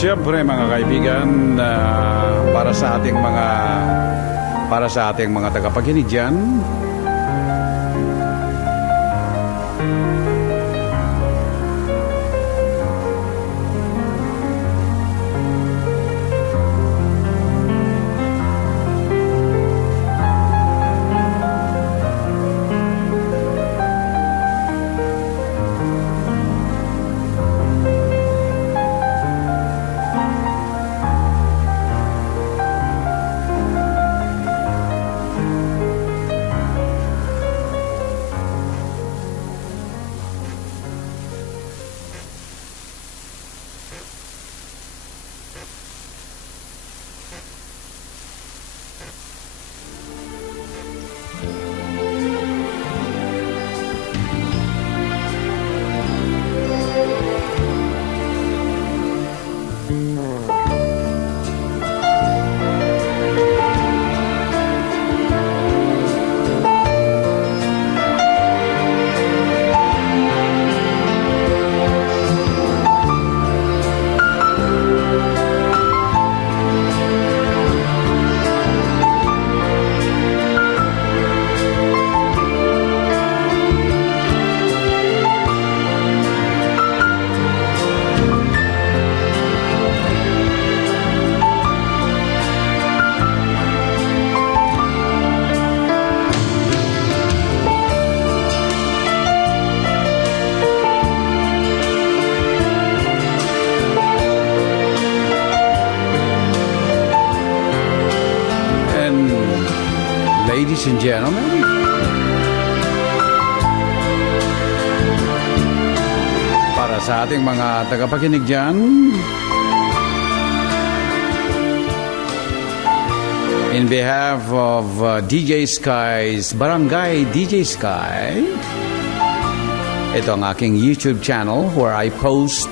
Siyempre mga kaibigan, para sa ating mga tagapakinig diyan, ladies and gentlemen, para sa ating mga tagapakinig dyan, in behalf of DJ Sky's Barangay DJ Sky, ito ang aking YouTube channel where I post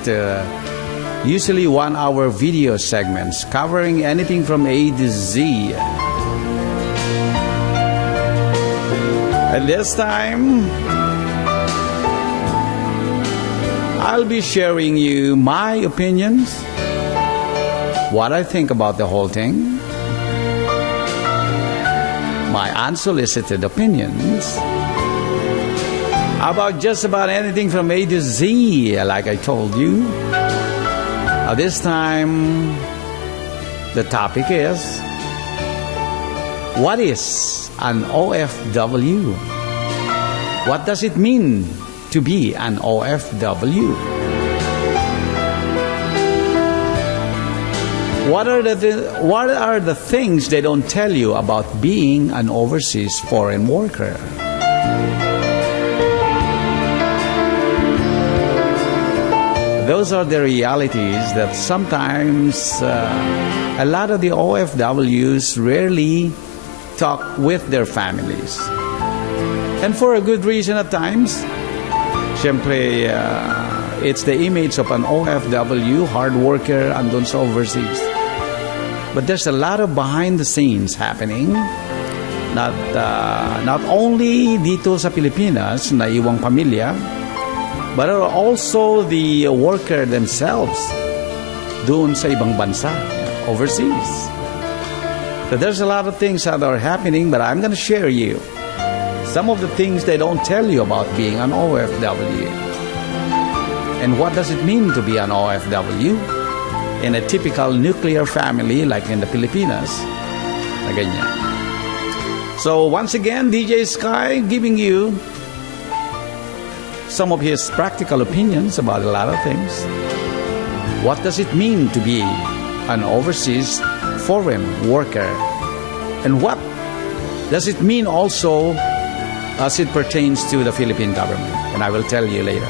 usually 1-hour video segments covering anything from A to Z. And this time, I'll be sharing you my opinions, what I think about the whole thing, my unsolicited opinions about just about anything from A to Z, like I told you. This time, the topic is, what is an OFW? What does it mean to be an OFW? What are the things they don't tell you about being an overseas foreign worker? Those are the realities that sometimes a lot of the OFWs rarely talk with their families. And for a good reason at times. Siyempre, it's the image of an OFW, hard worker, andun sa overseas. But there's a lot of behind the scenes happening. Not only dito sa Pilipinas, na iwang pamilya, but also the worker themselves doon sa ibang bansa, overseas. So there's a lot of things that are happening, but I'm going to share you some of the things they don't tell you about being an OFW. And what does it mean to be an OFW in a typical nuclear family like in the Pilipinas? Na ganyan. So once again, DJ Sky giving you some of his practical opinions about a lot of things. What does it mean to be an overseas foreign worker? And what does it mean also as it pertains to the Philippine government? And I will tell you later.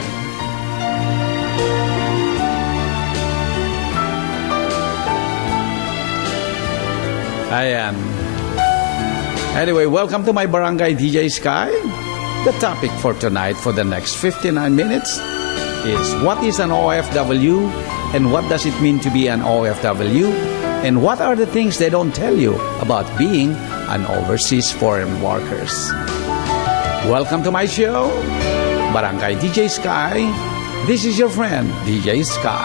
Ayan. Anyway, welcome to my Barangay DJ Sky. The topic for tonight for the next 59 minutes is what is an OFW and what does it mean to be an OFW and what are the things they don't tell you about being an overseas foreign workers. Welcome to my show, Barangay DJ Sky. This is your friend, DJ Sky.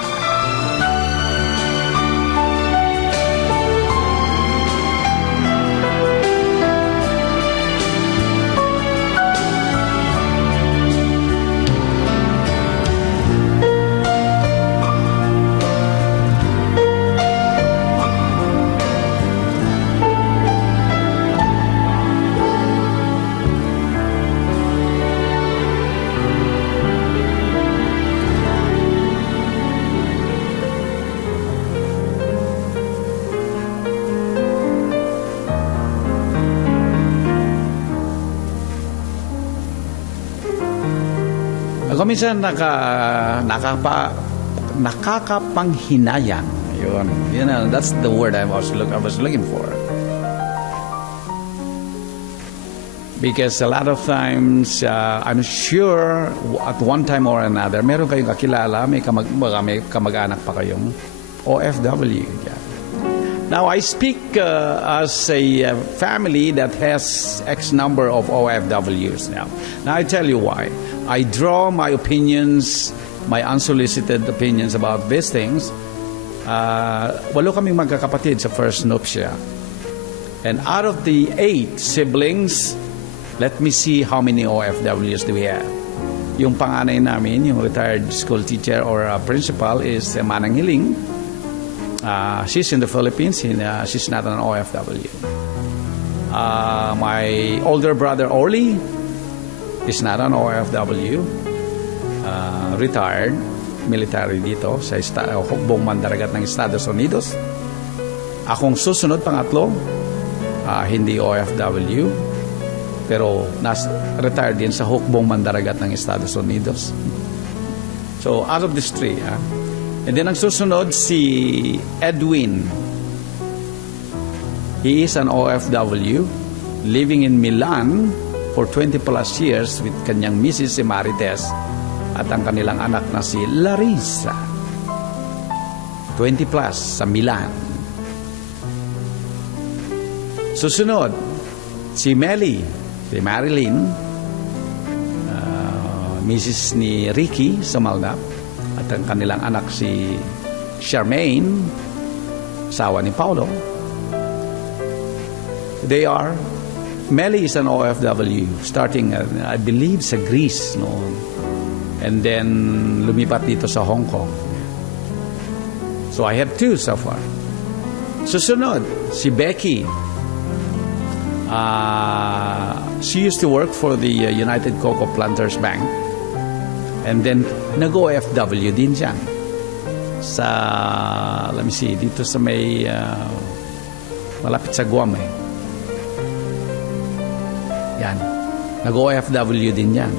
Ako minsan nakakapanghinayang. Yun. You know, that's the word I was looking for. Because a lot of times, I'm sure at one time or another, meron kayong kakilala, may kamag-anak pa kayong OFW. Yeah. Now, I speak as a family that has X number of OFWs now. Now, I tell you why. I draw my opinions, my unsolicited opinions about these things. 8 kaming magkakapatid sa first nuptia. And out of the 8 siblings, let me see how many OFWs do we have. Yung panganay namin, yung retired school teacher or principal is Manang Hiling. She's in the Philippines. She's not an OFW. My older brother, Orly, is not an OFW. Retired military dito sa Hukbong Mandaragat ng Estados Unidos. Akong susunod, pangatlo, hindi OFW, pero retired din sa Hukbong Mandaragat ng Estados Unidos. So, out of these 3, And then ang susunod, si Edwin. He is an OFW, living in Milan for 20 plus years with kanyang Mrs. si Marites at ang kanilang anak na si Larissa. 20 plus sa Milan. Susunod, si Melly, si Marilyn, Mrs. ni Ricky sa Malnap, at ang kanilang anak si Charmaine, asawa ni Paulo. Melly is an OFW, starting, I believe, sa Greece noon. And then, lumipat dito sa Hong Kong. So, I have 2 so far. Susunod, si Becky. She used to work for the United Cocoa Planters Bank. And then, nag-OFW din siya. Let me see, dito sa may, malapit sa Guam Yan. Nag-OFW din yan.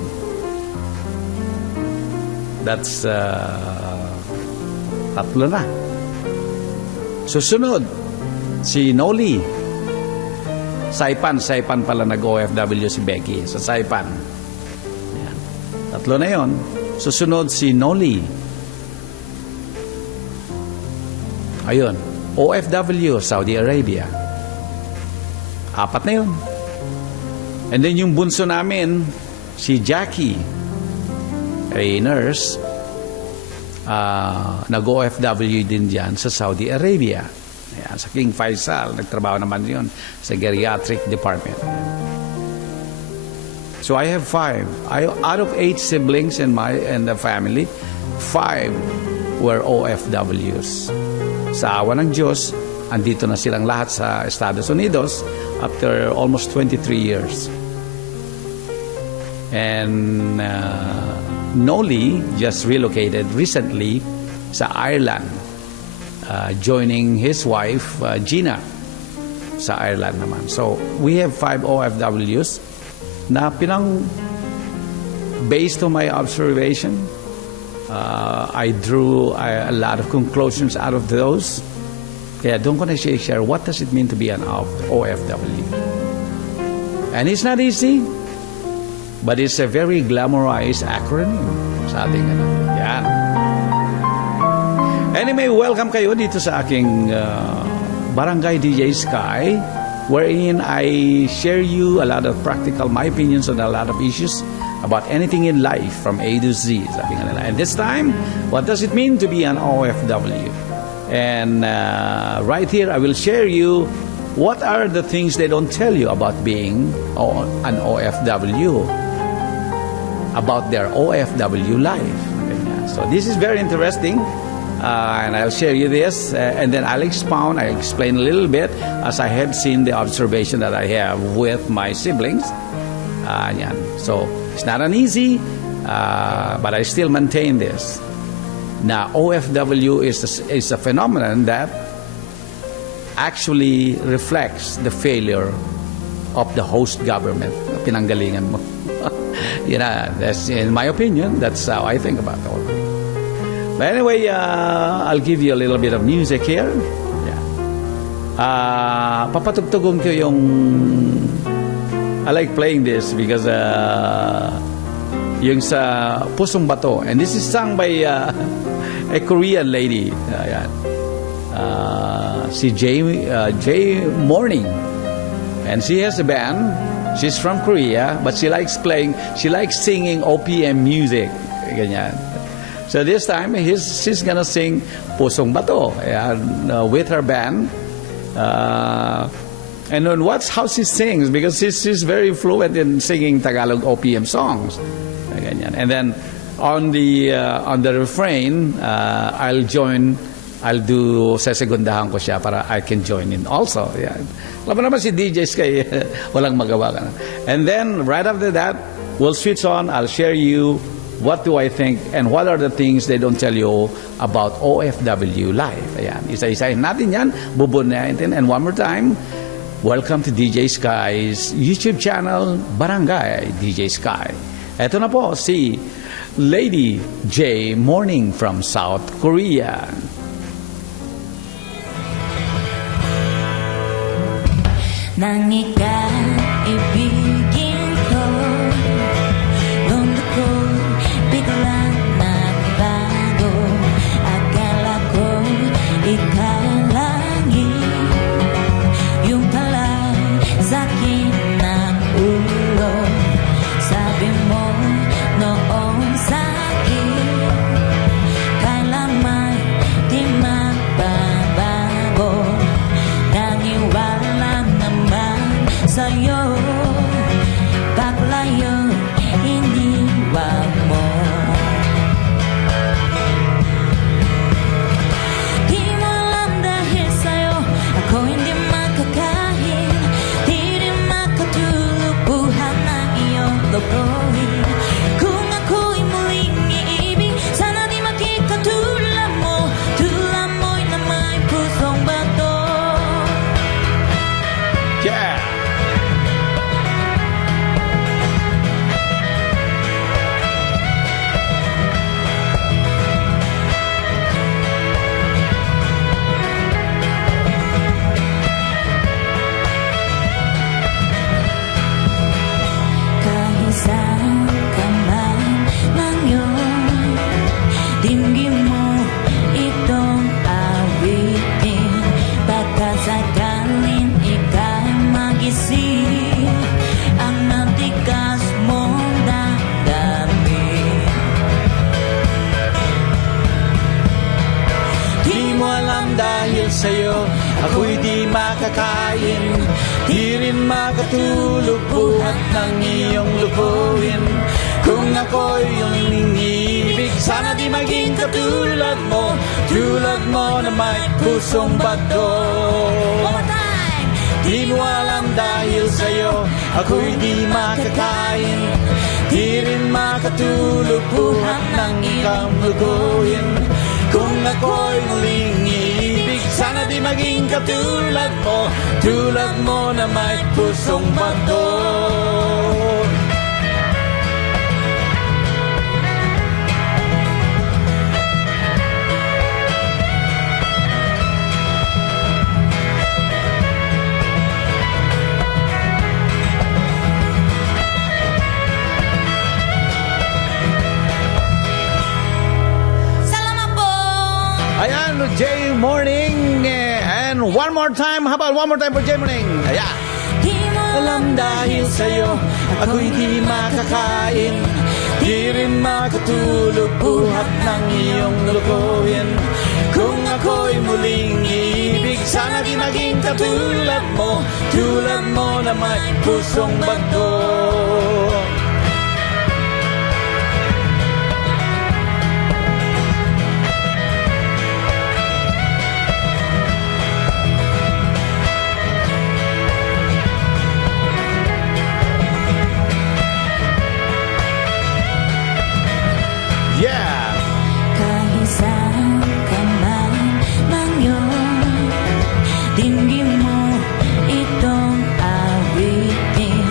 That's 3 na. Susunod, si Noli. Saipan pala nag-OFW si Becky. Sa Saipan. Yan. 3 na yon. Susunod, si Noli. Ayun. OFW, Saudi Arabia. 4 na yun. And then yung bunso namin, si Jackie, a nurse, nag-OFW din dyan sa Saudi Arabia. Ayan, sa King Faisal, nagtrabaho naman yun sa geriatric department. So I have 5. Out of 8 siblings in the family, 5 were OFWs. Sa awa ng Diyos, andito na silang lahat sa Estados Unidos after almost 23 years. And Noli just relocated recently sa Ireland, joining his wife, Gina, sa Ireland naman. So, we have 5 OFWs na based on my observation, I drew a lot of conclusions out of those. Kaya doon ko na share what does it mean to be an OFW. And it's not easy, but it's a very glamorized acronym sa ating yan. Anyway, welcome kayo dito sa aking Barangay DJ Sky, wherein I share you a lot of practical, my opinions on a lot of issues about anything in life from A to Z. Sabi nga nila. And this time, what does it mean to be an OFW? And right here, I will share you what are the things they don't tell you about being an OFW, about their OFW life. Okay, so this is very interesting, and I'll share you this, and then I'll explain a little bit as I have seen the observation that I have with my siblings. Yan. So it's not an easy, but I still maintain this. Now, OFW is a phenomenon that actually reflects the failure of the host government. Pinanggalingan mo. You know, that's in my opinion. That's how I think about all. But anyway, I'll give you a little bit of music here. Yeah. Papatugtugon ko yung. I like playing this because yung sa Pusong Bato, and this is sung by a Korean lady. Ayan. Si Jay Morning, and she has a band. She's from Korea, but she likes singing OPM music. Ganyan. So this time, she's gonna sing Pusong Bato with her band. And then watch how she sings, because she's very fluent in singing Tagalog OPM songs. Ganyan. And then on the refrain, I'll do sesegundahan ko siya para I can join in also. Yan. Alam mo naman si DJs kay walang magawa ka na. And then right after that, we'll switch on. I'll share you what do I think and what are the things they don't tell you about OFW life. Ayan. Isa-isahin natin yan. Bubunayin natin. And one more time, welcome to DJ Sky's YouTube channel, Barangay DJ Sky. Eto na po si Lady J Morning from South Korea. Nang ikaibigin ko, mundo ko biglang nagbago. Akala ko ikaw langit, yung pala sakit ng ulo. Sabi mo noong sakit, kailanman di magbabago. Naniwala naman sa'yo, paglayo iniwan mo. Di mo alam dahil sa'yo ako hindi makakain, di rin makatulog, buhay ng iyong lokohin. Kung ako'y muling iibig, sana di makikatulad mo, tulad mo'y na may pusong bato. Yeah! Kahisang kamay ng iyong dinggin mo itong awitin. Baka sakaling ika'y magising, ang natigas mong damdamin. Di mo alam dahil sa'yo ako'y di makakain, di rin makatulog, buhat ng iyong lukuhin. Kung ako'y iyong inibig, sana di maging katulad mo, tulad mo na may pusong bato. One more time! Di mo alam dahil sa'yo ako'y di makakain, di rin makatulog, buhat ng iyong lukuhin. Kung ako'y muling ibig, sana di maging katulad mo, tulad mo na may pusong bato. Salamat po! Ayan, J Morning. And one more time. How about one more time for J Morning? Ayan. Di mo Alam dahil sa'yo ako'y di makakain, di rin makatulog, buhat ng iyong lukuhin. Kung ako'y muling ibig, sana di maging katulad mo, tulad mo na may pusong bato. Yeah! kahisang kamay ng iyong dinggin mo itong awitin.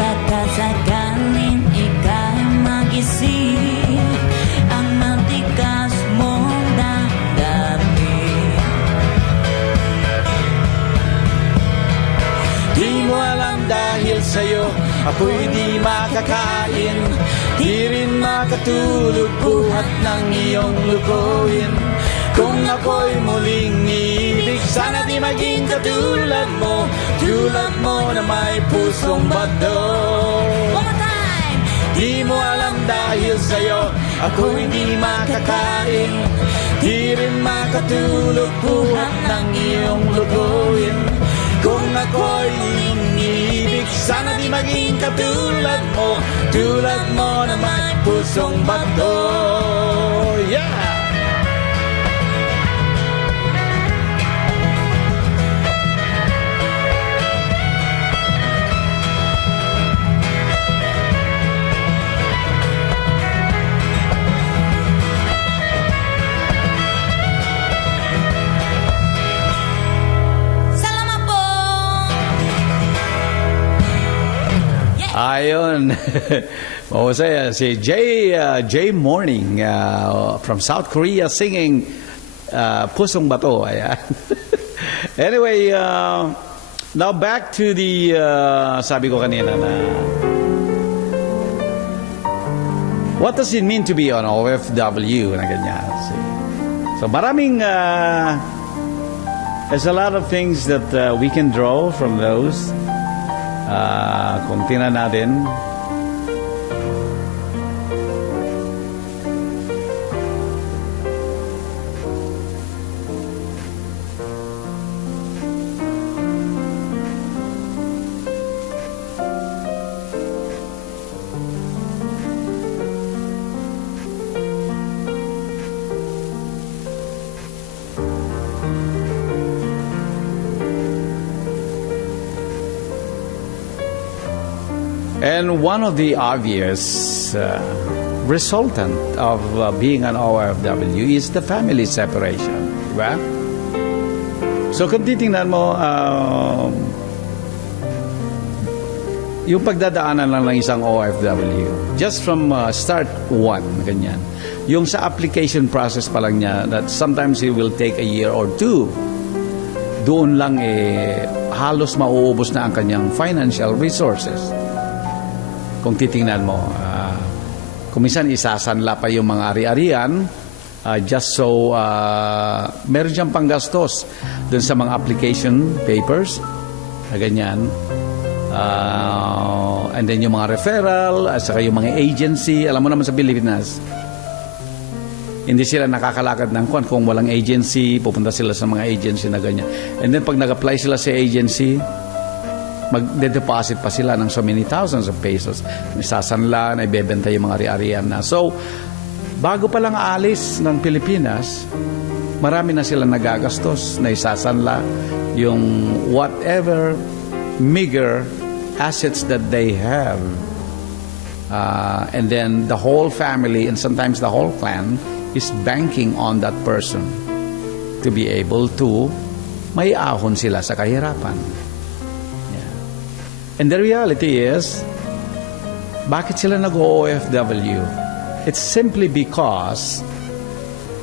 Baka sakaling ako'y di makakain, di rin makatulog, buhat ng iyong lukuhin. Kung ako'y muling ibig, sana di maging katulad mo, tulad mo na may pusong bado. One more time. Di mo alam dahil sa'yo ako'y di makakain, di rin makatulog, buhat ng iyong lukuhin. Kung ako'y ibig, sana di maging katulad mo, tulad mo na may pusong bato. Yeah! Salamat po. Ayon. What was I? Si Jay Morning from South Korea singing Pusong Bato. Ayan. Anyway, now back to the sabi ko kanina na what does it mean to be on OFW na ganyan. So maraming there's a lot of things that we can draw from those. Kung tingnan natin, and one of the obvious resultant of being an OFW is the family separation. Diba? So kung titingnan mo, yung pagdadaanan lang ng isang OFW, just from start one, ganyan. Yung sa application process pa lang niya, that sometimes it will take a year or two, doon lang halos mauubos na ang kanyang financial resources. Kung titingnan mo, kung minsan isasanla pa yung mga ari-arian, just so meron siyang panggastos dun sa mga application papers, na ganyan. And then yung mga referral, at saka yung mga agency, alam mo naman sa Pilipinas, hindi sila nakakalakad ng kung walang agency, pupunta sila sa mga agency na ganyan. And then pag nag-apply sila sa agency, magde-deposit pa sila ng so many thousands of pesos. May sasanla, na ibebenta yung mga ari-arian na. So, bago pa lang aalis ng Pilipinas, marami na sila nagagastos, na isasanla yung whatever meager assets that they have. And then the whole family and sometimes the whole clan is banking on that person to be able to may ahon sila sa kahirapan. And the reality is, bakit sila nag-OFW? It's simply because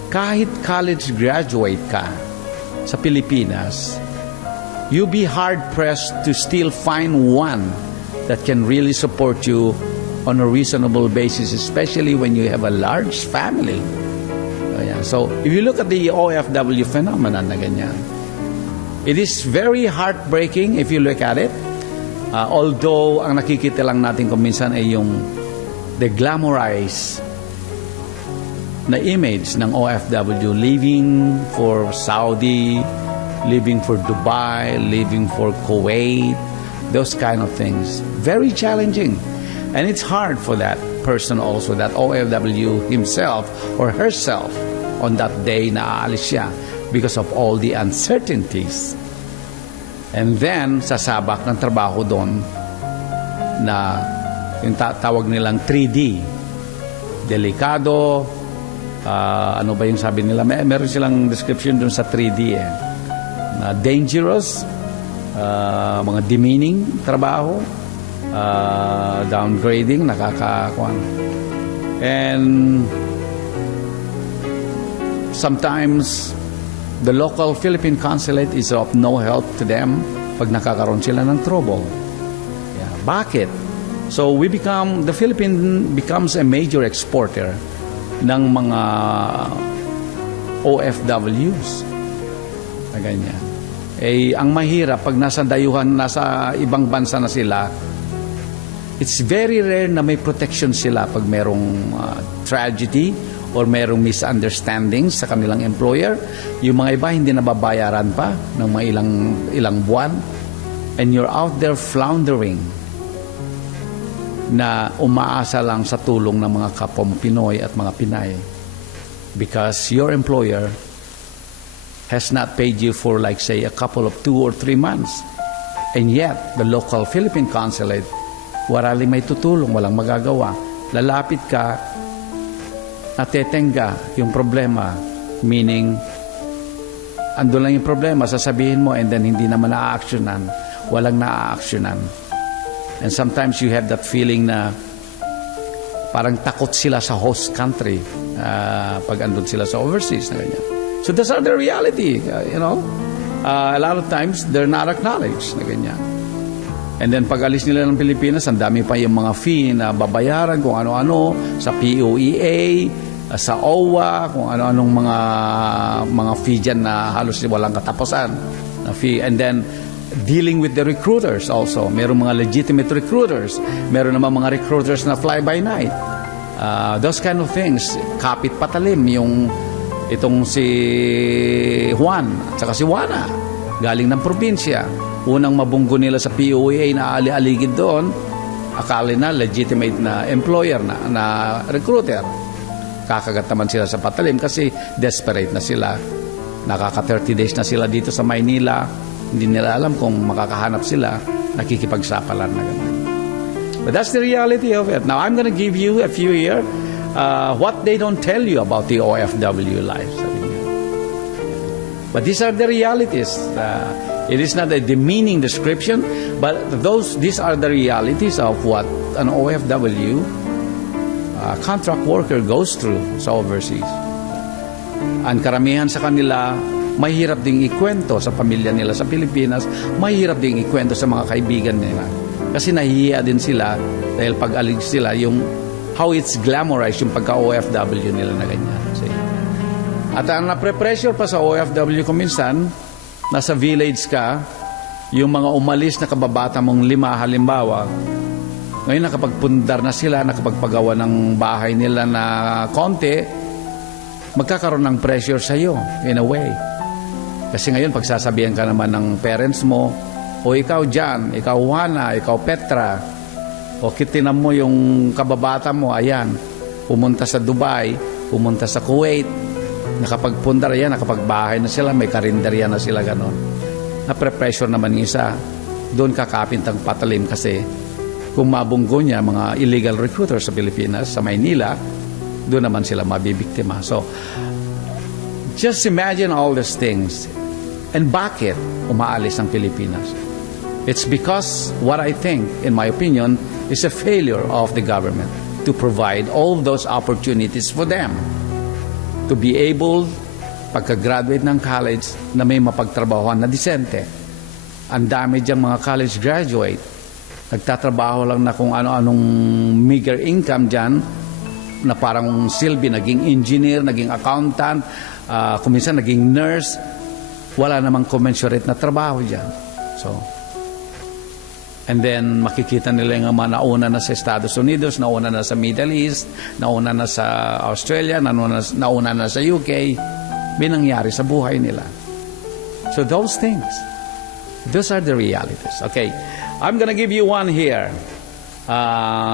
kahit college graduate ka sa Pilipinas, you'll be hard-pressed to still find one that can really support you on a reasonable basis, especially when you have a large family. So, if you look at the OFW phenomenon na ganyan, it is very heartbreaking if you look at it. Although, ang nakikita lang natin kung minsan ay yung the glamorized na image ng OFW, living for Saudi, living for Dubai, living for Kuwait, those kind of things. Very challenging. And it's hard for that person also, that OFW himself or herself on that day na aalis siya because of all the uncertainties. And then, sasabak ng trabaho doon na yung tawag nilang 3D. Delikado, ano ba yung sabi nila? Meron silang description doon sa 3D dangerous, mga demeaning trabaho, downgrading, nakakakuan. And sometimes the local Philippine consulate is of no help to them pag nakakaroon sila ng trouble. Yeah. Bakit? So the Philippines becomes a major exporter ng mga OFWs. Na ganyan. Ang mahirap, pag nasa dayuhan, nasa ibang bansa na sila, it's very rare na may protection sila pag merong tragedy or merong misunderstandings sa kanilang employer. Yung mga iba hindi nababayaran pa ng mga ilang buwan. And you're out there floundering na umaasa lang sa tulong ng mga kapwang Pinoy at mga Pinay. Because your employer has not paid you for, like, say, a couple of 2 or 3 months. And yet, the local Philippine consulate, walang may tutulong, walang magagawa. Lalapit ka, natetenga yung problema. Meaning, andun lang yung problema, sasabihin mo, and then hindi naman na-actionan. Walang na-actionan. And sometimes you have that feeling na parang takot sila sa host country pag andun sila sa overseas na ganyan. So those are the reality, you know. A lot of times, they're not acknowledged na ganyan. And then pag alis nila ng Pilipinas, ang dami pa yung mga fee na babayaran kung ano-ano sa POEA, sa OWA, kung ano-anong mga fee dyan na halos walang katapusan na fee. And then, dealing with the recruiters also. Merong mga legitimate recruiters. Meron naman mga recruiters na fly-by-night. Those kind of things. Kapit patalim yung itong si Juan at saka si Juana. Galing ng probinsya. Unang mabunggo nila sa POEA na ali-aligid doon. Akala na legitimate na employer na recruiter. Kakagat naman sila sa patalim kasi desperate na sila. Nakaka 30 days na sila dito sa Maynila. Hindi nila alam kung makakahanap sila, nakikipagsapalan na gano'n. But that's the reality of it. Now, I'm going to give you a few here what they don't tell you about the OFW life. But these are the realities. It is not a demeaning description, but these are the realities of what an OFW contract worker goes through sa overseas. Ang karamihan sa kanila, mahirap ding ikwento sa pamilya nila sa Pilipinas, mahirap ding ikwento sa mga kaibigan nila. Kasi nahihiya din sila dahil pag-alig sila yung how it's glamorized yung pagka-OFW nila na ganyan. See? At ang napre-pressure pa sa OFW ko minsan, nasa village ka, yung mga umalis na kababata mong 5 halimbawa, ngayon nakapagpundar na sila, nakapagpagawa ng bahay nila na konti, magkakaroon ng pressure sa iyo in a way. Kasi ngayon, pagsasabihan ka naman ng parents mo, o ikaw Jan, ikaw Juana, ikaw Petra, o kitinan mo yung kababata mo, ayan, pumunta sa Dubai, pumunta sa Kuwait, nakapagpundar yan, nakapagbahay na sila, may karinderya na sila, ganon. Napre-pressure naman yung isa, doon kakapintang patalim kasi kung mabunggo niya mga illegal recruiters sa Pilipinas, sa Maynila, doon naman sila mabibiktima. So, just imagine all these things. And bakit umaalis ang Pilipinas? It's because what I think, in my opinion, is a failure of the government to provide all those opportunities for them to be able, pagka-graduate ng college, na may mapagtrabahoan na disente. Ang dami diyang mga college graduate, nagtatrabaho lang na kung ano-anong meager income dyan, na parang silbi, naging engineer, naging accountant, kuminsan naging nurse, wala namang commensurate na trabaho dyan. So, and then makikita nila yung mga nauna na sa Estados Unidos, nauna na sa Middle East, nauna na sa Australia, nauna na sa UK, may nangyari sa buhay nila. So those things, those are the realities. Okay, I'm gonna give you one here.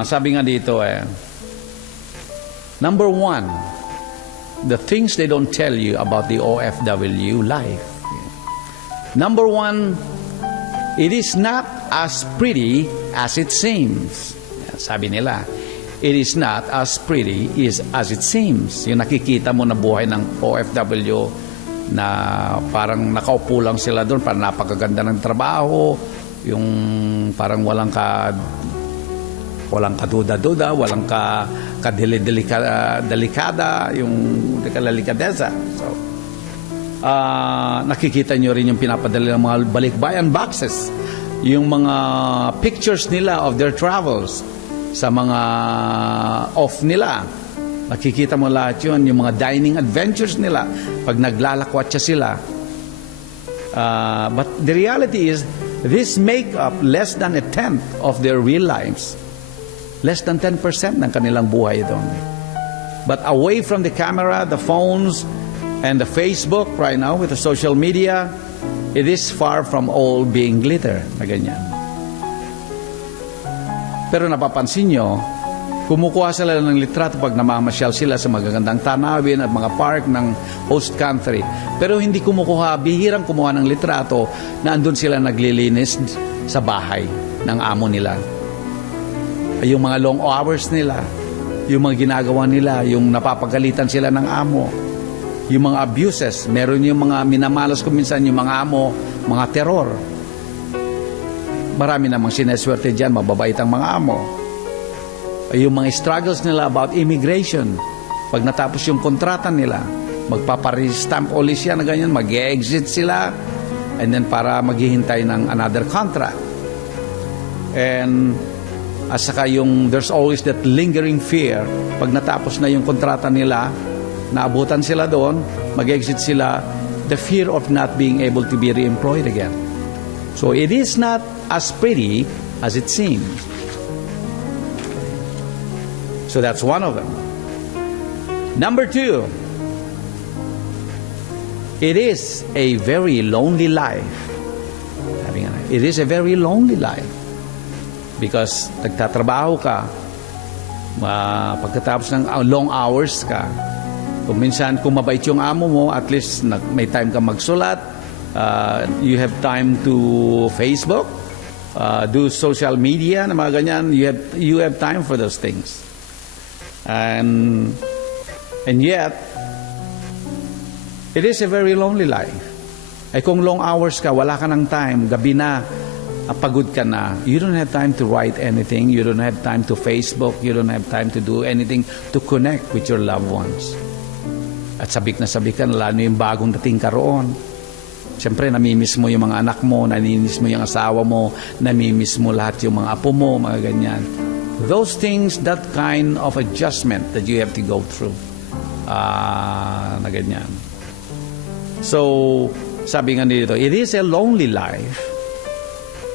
Sabi nga dito number 1, the things they don't tell you about the OFW life. Number 1, it is not as pretty as it seems. Sabi nila, it is not as pretty as it seems. Yung nakikita mo na buhay ng OFW na parang nakaupo lang sila doon, parang napakaganda ng trabaho, yung parang walang kaduda-duda, walang delikada, yung delikadesa. So, nakikita nyo rin yung pinapadala ng mga balikbayan boxes, yung mga pictures nila of their travels, sa mga off nila. Nakikita mo lahat yun, yung mga dining adventures nila pag naglalakwatsa sila. But the reality is, this make up less than a tenth of their real lives. Less than 10% ng kanilang buhay doon. But away from the camera, the phones, and the Facebook right now with the social media, it is far from all being glitter na ganyan. Pero napapansin nyo, kumukuha sila ng litrato pag namamasyal sila sa magagandang tanawin at mga park ng host country. Pero hindi kumukuha, bihirang kumuha ng litrato na andun sila naglilinis sa bahay ng amo nila. Yung mga long hours nila, yung mga ginagawa nila, yung napapagalitan sila ng amo, yung mga abuses, meron yung mga minamalas ko minsan yung mga amo, mga terror. Marami namang sineswerte dyan, mababait ang mga amo. Yung mga struggles nila about immigration, pag natapos yung kontrata nila, magpaparestamp ulit siya na ganyan, mag-exit sila, and then para maghihintay ng another contract. And at saka yung, there's always that lingering fear, pag natapos na yung kontrata nila, naabutan sila doon, mag-exit sila, the fear of not being able to be re-employed again. So it is not as pretty as it seems. So that's one of them. Number 2, it is a very lonely life. It is a very lonely life. Because nagtatrabaho ka, pagkatapos ng long hours ka, kung minsan kung mabait yung amo mo, at least may time ka magsulat, you have time to Facebook, do social media, na mga ganyan, you have time for those things. And yet, it is a very lonely life. Ay kung long hours ka, wala ka ng time, gabi na, pagod ka na, you don't have time to write anything, you don't have time to Facebook, you don't have time to do anything to connect with your loved ones. At sabik na sabik ka, lalo yung bagong dating ka roon. Siyempre, namimiss mo yung mga anak mo, namimiss mo yung asawa mo, namimiss mo lahat yung mga apo mo, mga ganyan. Those things, that kind of adjustment that you have to go through. Na ganyan. So, sabi nga dito, it is a lonely life,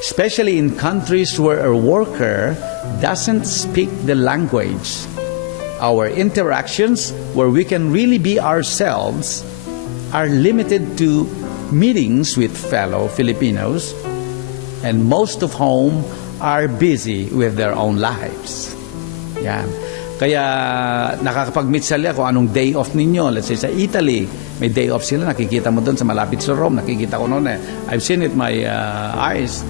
especially in countries where a worker doesn't speak the language. Our interactions, where we can really be ourselves, are limited to meetings with fellow Filipinos, and most of whom are busy with their own lives. Yan. Kaya nakakapag-meet sila kung anong day off ninyo. Let's say sa Italy, may day off sila. Nakikita mo doon sa malapit sa Rome. Nakikita ko noon eh. I've seen it my eyes.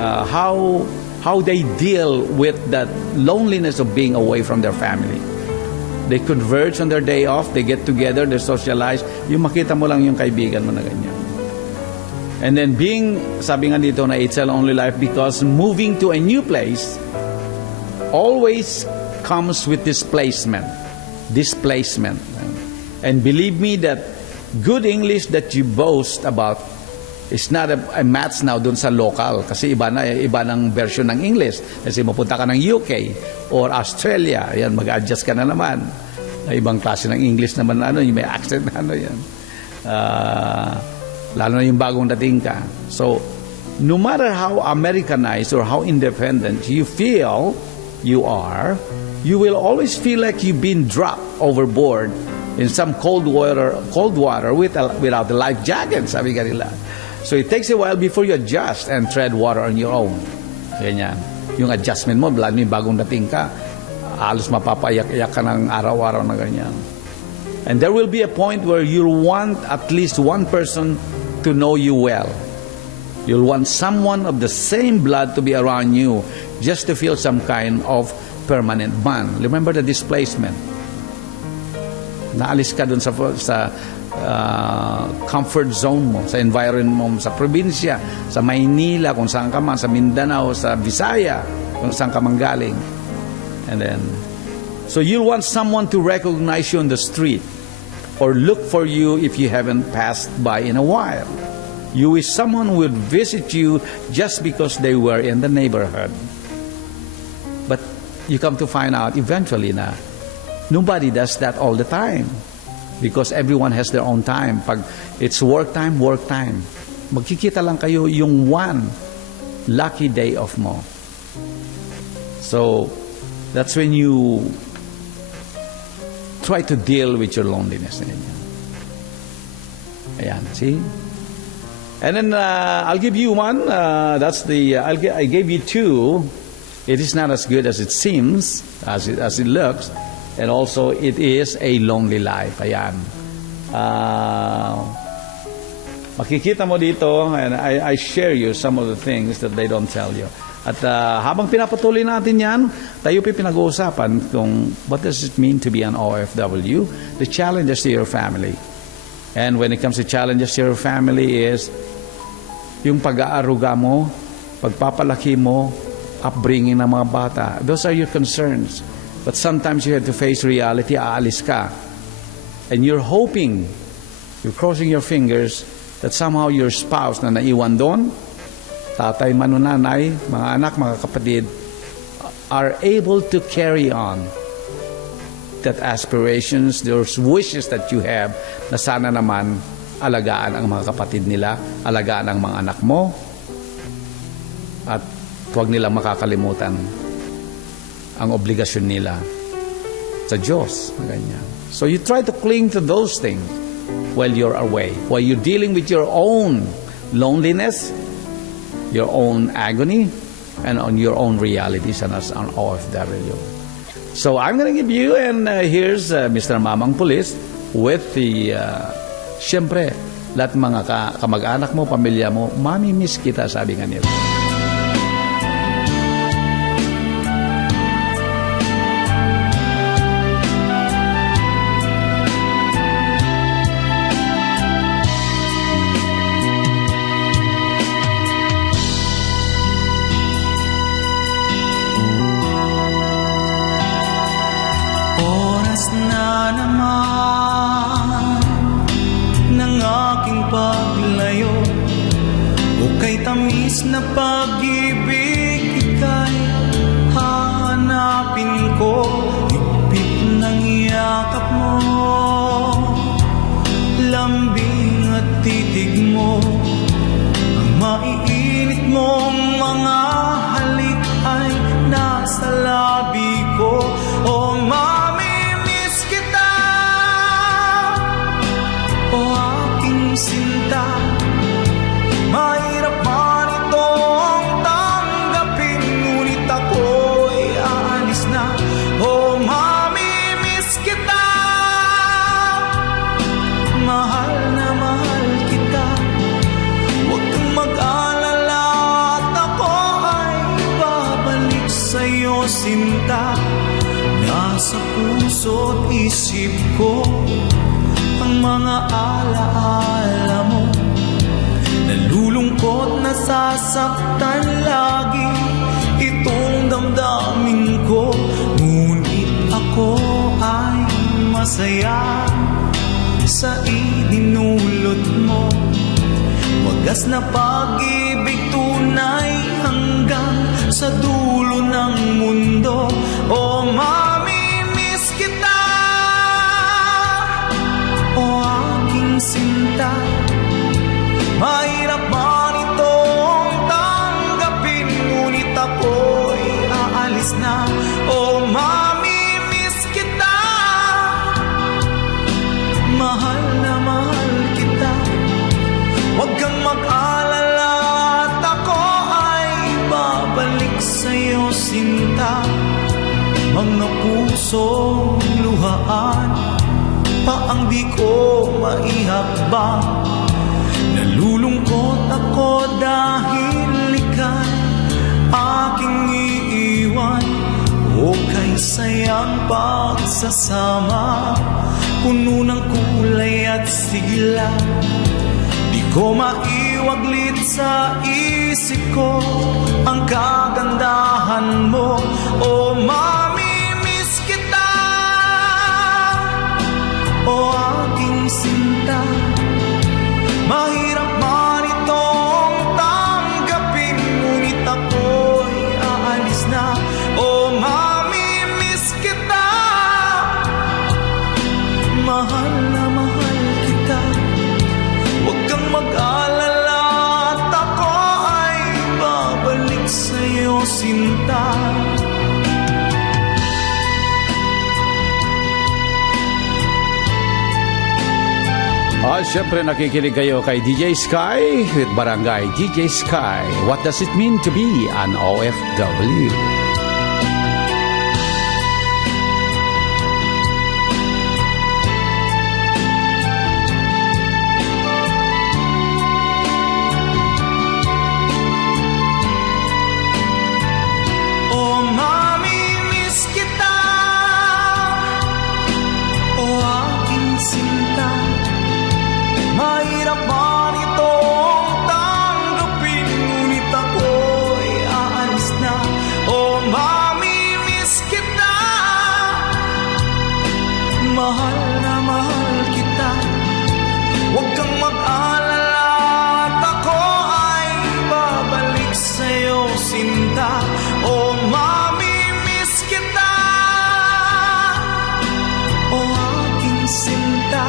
How they deal with that loneliness of being away from their family. They converge on their day off. They get together. They socialize. Yung makita mo lang yung kaibigan mo na ganyan. And then sabi nga dito na it's a lonely life because moving to a new place always comes with displacement. And believe me that good English that you boast about is not a match now dun sa local. Kasi iba ng version ng English. Kasi mapunta ka ng UK or Australia, yan, mag-adjust ka na naman. Ibang klase ng English naman, yung may accent na yan. Lalo na yung bagong dating ka. So, no matter how Americanized or how independent you feel you are, you will always feel like you've been dropped overboard in some cold water without the life jacket, sabi ka nila. So, it takes a while before you adjust and tread water on your own. Ganyan. Yung adjustment mo, lalo yung bagong dating ka, halos mapapayak-iyak ka ng araw-araw na ganyan. And there will be a point where you'll want at least one person to know you well. You'll want someone of the same blood to be around you just to feel some kind of permanent bond. Remember the displacement. Naalis ka dun sa comfort zone mo, sa environment mo, sa probinsya, sa Maynila, kung saan ka man, sa Mindanao, sa Visaya, kung saan ka man galing. And then, so you'll want someone to recognize you on the street or look for you if you haven't passed by in a while. You wish someone would visit you just because they were in the neighborhood. But you come to find out eventually na nobody does that all the time. Because everyone has their own time. Pag it's work time, work time. Magkikita lang kayo yung one lucky day off mo. So, that's when you try to deal with your loneliness. Ayan, see? And then I'll give you one. I gave you two. It is not as good as it seems, as it looks, and also it is a lonely life. Ayan. Makikita mo dito, and I share you some of the things that they don't tell you. At habang pinapatuloy natin yan, tayo pinag-uusapan kung what does it mean to be an OFW, the challenges to your family. And when it comes to challenges to your family is yung pag-aaruga mo, pagpapalaki mo, upbringing ng mga bata. Those are your concerns. But sometimes you have to face reality, aalis ka. And you're hoping, you're crossing your fingers, that somehow your spouse na naiwan doon, tatay, manunanay, mga anak, mga kapatid, are able to carry on that aspirations, those wishes that you have, na sana naman alagaan ang mga kapatid nila, alagaan ang mga anak mo, at huwag nilang makakalimutan ang obligasyon nila sa Diyos. Ganyan. So you try to cling to those things while you're away, while you're dealing with your own loneliness, your own agony, and on your own realities and as an OFW. So I'm going to give you, and here's Mr. Mamang Pulis with the, siyempre, lahat mga kamag-anak mo, pamilya mo, mami miss kita, sabi nga nila. Oras na naman ng aking paglayo, o kay tamis na pag-ibig ika'y hahanapin ko. Higpit ng iyakap mo, lambing at titig mo, ang maiinit mong mga halik ay nasa labi ko. O mamimiss kita, o aking sinta, mahirap man itong tanggapin, ngunit ako'y aalis na. O mamimiss kita, mahal na mahal kita, huwag kang mag-alala at ako ay babalik sa'yo, sinta. Nasa puso't isip ko ang mga alaala mo, nalulungkot, nasasaktan lagi itong damdamin ko, ngunit ako ay masaya sa idinulot mo. Wagas na pag-ibig, tunay hanggang sa dulo ng mundo. O mamimiss kita, o aking sinta, mahirap man itong tanggapin, ngunit ako'y aalis na. O mamimiss kita, mahal na mahal kita, huwag kang mag-alala at ako ay babalik sa'yo, sinta. Mga pusong luhaan pa ang di ko maihakbang, nalulungkot ako dahil ika'y aking iiwan. O kay sayang pagsasama, puno ng kulay at sigla, di ko maiwaglit sa isip ko ang kagandahan mo. O mamimiss kita, o aking sinta, mahirap man itong tanggapin, ngunit ako'y aalis na. O mami, Siyempre nakikinig kayo kay DJ Sky with Barangay DJ Sky. What does it mean to be an OFW? Oh, mamimiss kita. Oh, aking sinta. Mahirap man itong tanggapin, ngunit ako'y aalis na. Oh, mamimiss kita. Mahal na mahal kita. Huwag kang mag-alala at ako ay babalik sa'yo, sinta. Oh, mamimiss kita. Oh, aking sinta.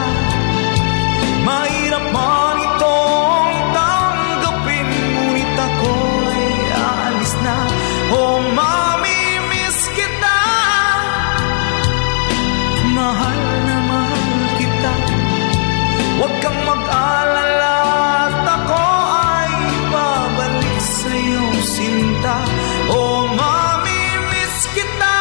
Mahirap man itong tanggapin, ngunit ako'y aalis na. Oh, mamimiss kita. Mahal na mahal kita. Huwag kang mag-alala at ako ay babalik sa'yo, sinta. Oh, mamimiss kita.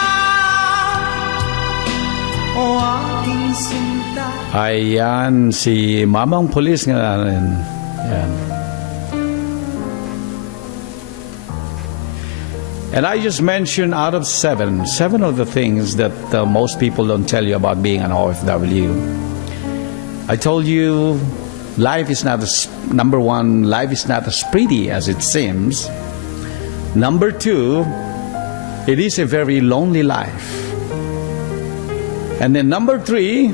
Oh, aking sinta. Ayan, si Mamang Pulis nga rin. Yan. And I just mentioned out of seven of the things that most people don't tell you about being an OFW. I told you, life is not number one, life is not as pretty as it seems. Number two, it is a very lonely life. And then number three,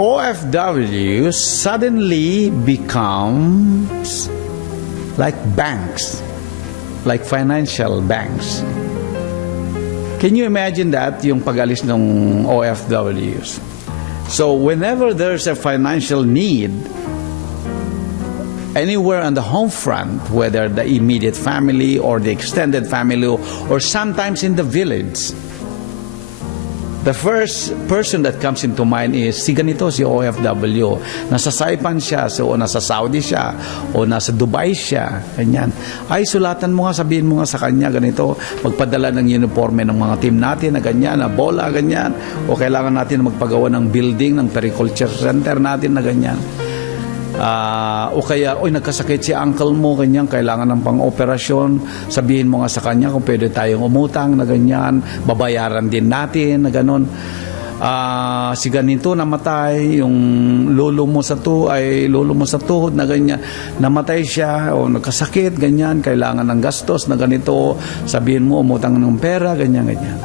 OFW suddenly becomes like banks, like financial banks. Can you imagine that, yung pag-alis ng OFWs? So whenever there's a financial need, anywhere on the home front, whether the immediate family or the extended family or sometimes in the village, the first person that comes into mind is si ganito, si OFW. Nasa Saipan siya, o nasa Saudi siya, o nasa Dubai siya, ganyan. Ay, sulatan mo nga, sabihin mo nga sa kanya, ganito, magpadala ng uniforme ng mga team natin na ganyan, na bola, ganyan. O kailangan natin magpagawa ng building, ng periculture center natin na ganyan. O kaya, oy, nagkasakit si uncle mo, ganyan, kailangan ng pang-operasyon, sabihin mo nga sa kanya kung pwede tayong umutang na ganyan, babayaran din natin na ganon. Si ganito namatay, yung lolo mo sa tuhod na ganyan, namatay siya o nagkasakit, ganyan, kailangan ng gastos na ganito, sabihin mo umutang ng pera, ganyan, ganyan.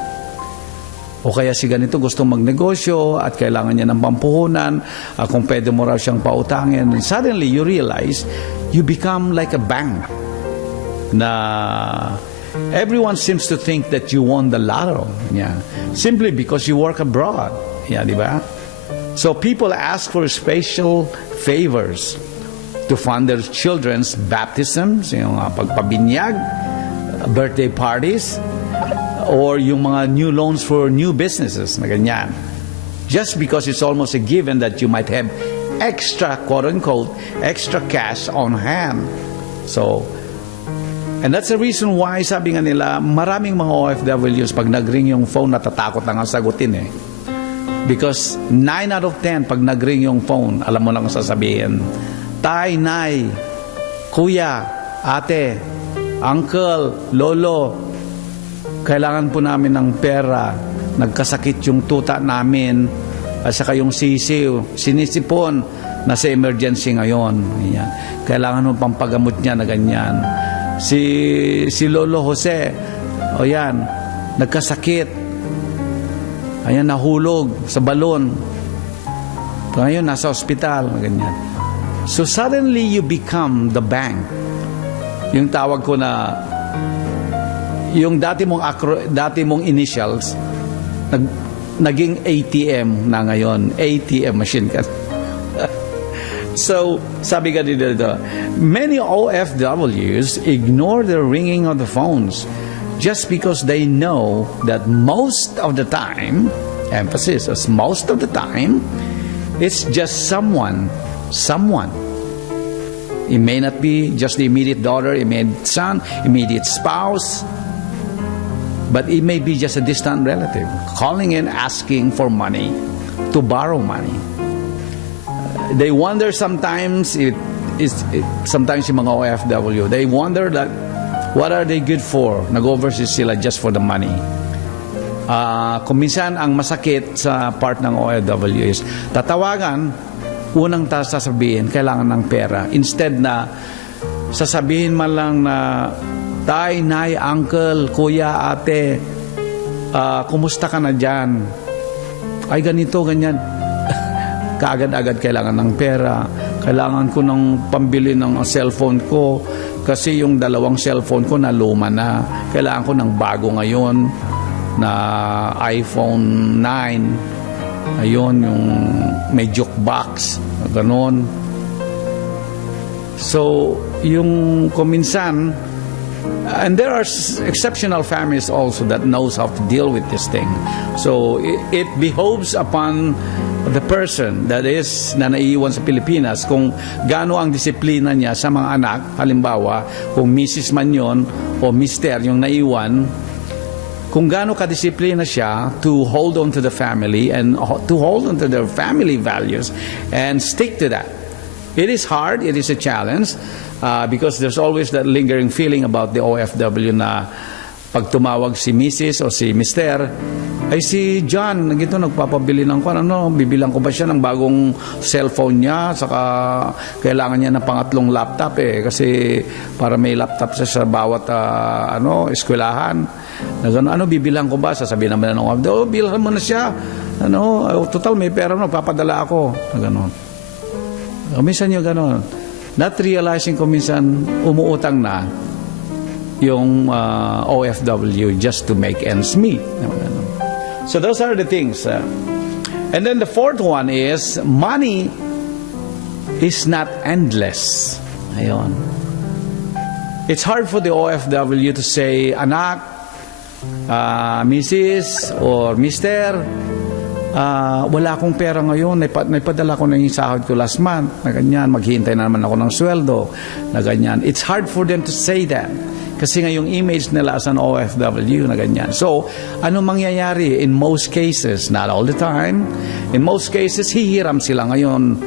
O kaya si ganito gusto magnegosyo at kailangan niya ng pampuhunan, kung pwede mo raw siyang pautangin. And suddenly you realize you become like a bank na everyone seems to think that you won the lotto, yeah, simply because you work abroad, yeah, di ba? So people ask for special favors to fund their children's baptisms, yung pagpabinyag, birthday parties, or yung mga new loans for new businesses na ganyan. Just because it's almost a given that you might have extra, quote-unquote, extra cash on hand. So, and that's the reason why, sabi nga nila, maraming mga OFWs, pag nag-ring yung phone, natatakot na nga sagutin eh. Because 9 out of 10, pag nag-ring yung phone, alam mo lang sasabihin, tay, nay, kuya, ate, uncle, lolo, kailangan po namin ng pera, nagkasakit yung tuta namin, at saka yung sisiw, sinisipon, nasa emergency ngayon. Ayan. Kailangan mo pampagamot niya na ganyan. Si Lolo Jose, o yan, nagkasakit. Ayan, nahulog sa balon. Ngayon, nasa ospital, ganyan. So suddenly, you become the bank. Yung tawag ko na, yung dati mong initials, naging ATM na ngayon. ATM machine ka. So, sabi ka dito, many OFWs ignore the ringing of the phones just because they know that most of the time, emphasis is most of the time, It's just someone. It may not be just the immediate daughter, immediate son, immediate spouse, but it may be just a distant relative calling in asking for money, to borrow money. They wonder sometimes, sometimes yung mga OFW, they wonder that what are they good for? Nag-overseas sila just for the money. Kung minsan ang masakit sa part ng OFW is tatawagan, unang sasabihin, kailangan ng pera. Instead na sasabihin man lang na tay, nay, uncle, kuya, ate, kumusta ka na dyan? Ay ganito, ganyan. Kaagad-agad kailangan ng pera. Kailangan ko ng pambili ng cellphone ko kasi yung 2 cellphone ko na luma na. Kailangan ko ng bago ngayon na iPhone 9. Ayun, yung may jukebox. Ganon. So, yung kuminsan, and there are exceptional families also that knows how to deal with this thing. So, it behoves upon the person that is na naiiwan sa Pilipinas kung gaano ang disiplina niya sa mga anak. Halimbawa, kung Mrs. man yun o Mr. yung naiwan, kung gaano kadisiplina siya to hold on to the family and to hold on to their family values and stick to that. It is hard, it is a challenge because there's always that lingering feeling about the OFW na pag tumawag si Mrs. o si Mr. ay si John, ito nagpapabili ng bibilang ko ba siya ng bagong cellphone niya, saka kailangan niya ng pangatlong laptop kasi para may laptop siya sa bawat eskwelahan. Bibilang ko ba? Sasabihin naman ng OFW, bilhan mo na siya. Total may pera na, papadala ako. Ganon. Minsan yung ganon. Not realizing ko minsan umuutang na yung OFW just to make ends meet. So those are the things. And then the fourth one is money is not endless. Ayun. It's hard for the OFW to say, anak, Mrs. or Mr., wala akong pera ngayon, naipadala ko na yung sahod ko last month, na ganyan, maghihintay na naman ako ng sweldo, na ganyan. It's hard for them to say that. Kasi nga yung image nila as an OFW na ganyan. So, ano mangyayari? In most cases, not all the time, in most cases, hihiram sila ngayon.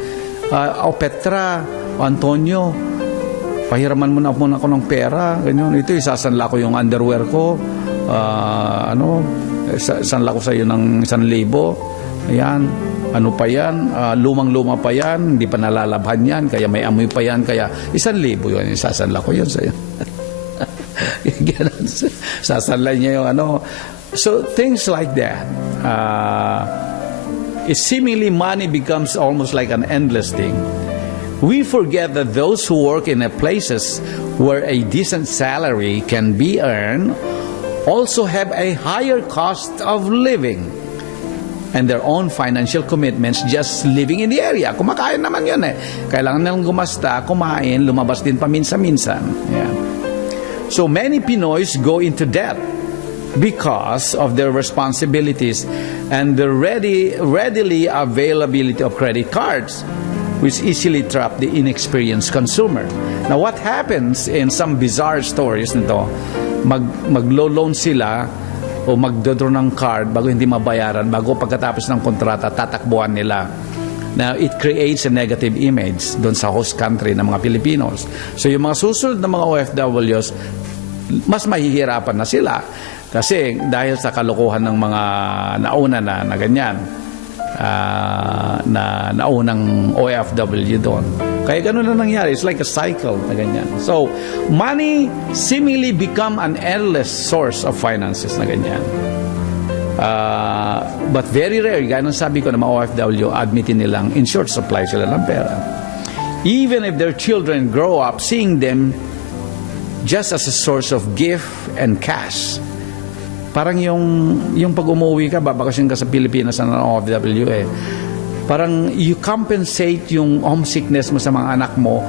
Petra, Antonio, pahiraman mo na muna ako ng pera. Ganyan. Ito, isasanla ko yung underwear ko. Sanla ko sa iyo ng 1,000. Ayan. Ano pa yan? Lumang-luma pa yan. Hindi pa nalalabhan yan. Kaya may amoy pa yan. Kaya 1,000 yun. Isasanla ko yun sa iyo. Sasanla niya yung So, things like that. Seemingly, money becomes almost like an endless thing. We forget that those who work in places where a decent salary can be earned also have a higher cost of living and their own financial commitments just living in the area. Kumakain naman yun Kailangan nilang gumasta, kumain, lumabas din paminsan-minsan. Yeah. So many Pinoys go into debt because of their responsibilities and the readily availability of credit cards, which easily trap the inexperienced consumer. Now, what happens in some bizarre stories nito, maglo-loan sila o magdodraw ng card bago hindi mabayaran, bago pagkatapos ng kontrata, tatakbuhan nila. Now, it creates a negative image doon sa host country ng mga Pilipinos. So, yung mga susunod na mga OFWs, mas mahihirapan na sila. Kasi dahil sa kalokohan ng mga nauna na ganyan, na naunang OFW doon. Kaya ganun na nangyari. It's like a cycle na ganyan. So, money seemingly become an endless source of finances na ganyan. But very rare, gaya ng sabi ko na mga OFW, admitin nilang in short supply sila ng pera. Even if their children grow up seeing them just as a source of gift and cash. Parang yung pag umuwi ka, babakasyon ka sa Pilipinas na OFW parang you compensate yung homesickness mo sa mga anak mo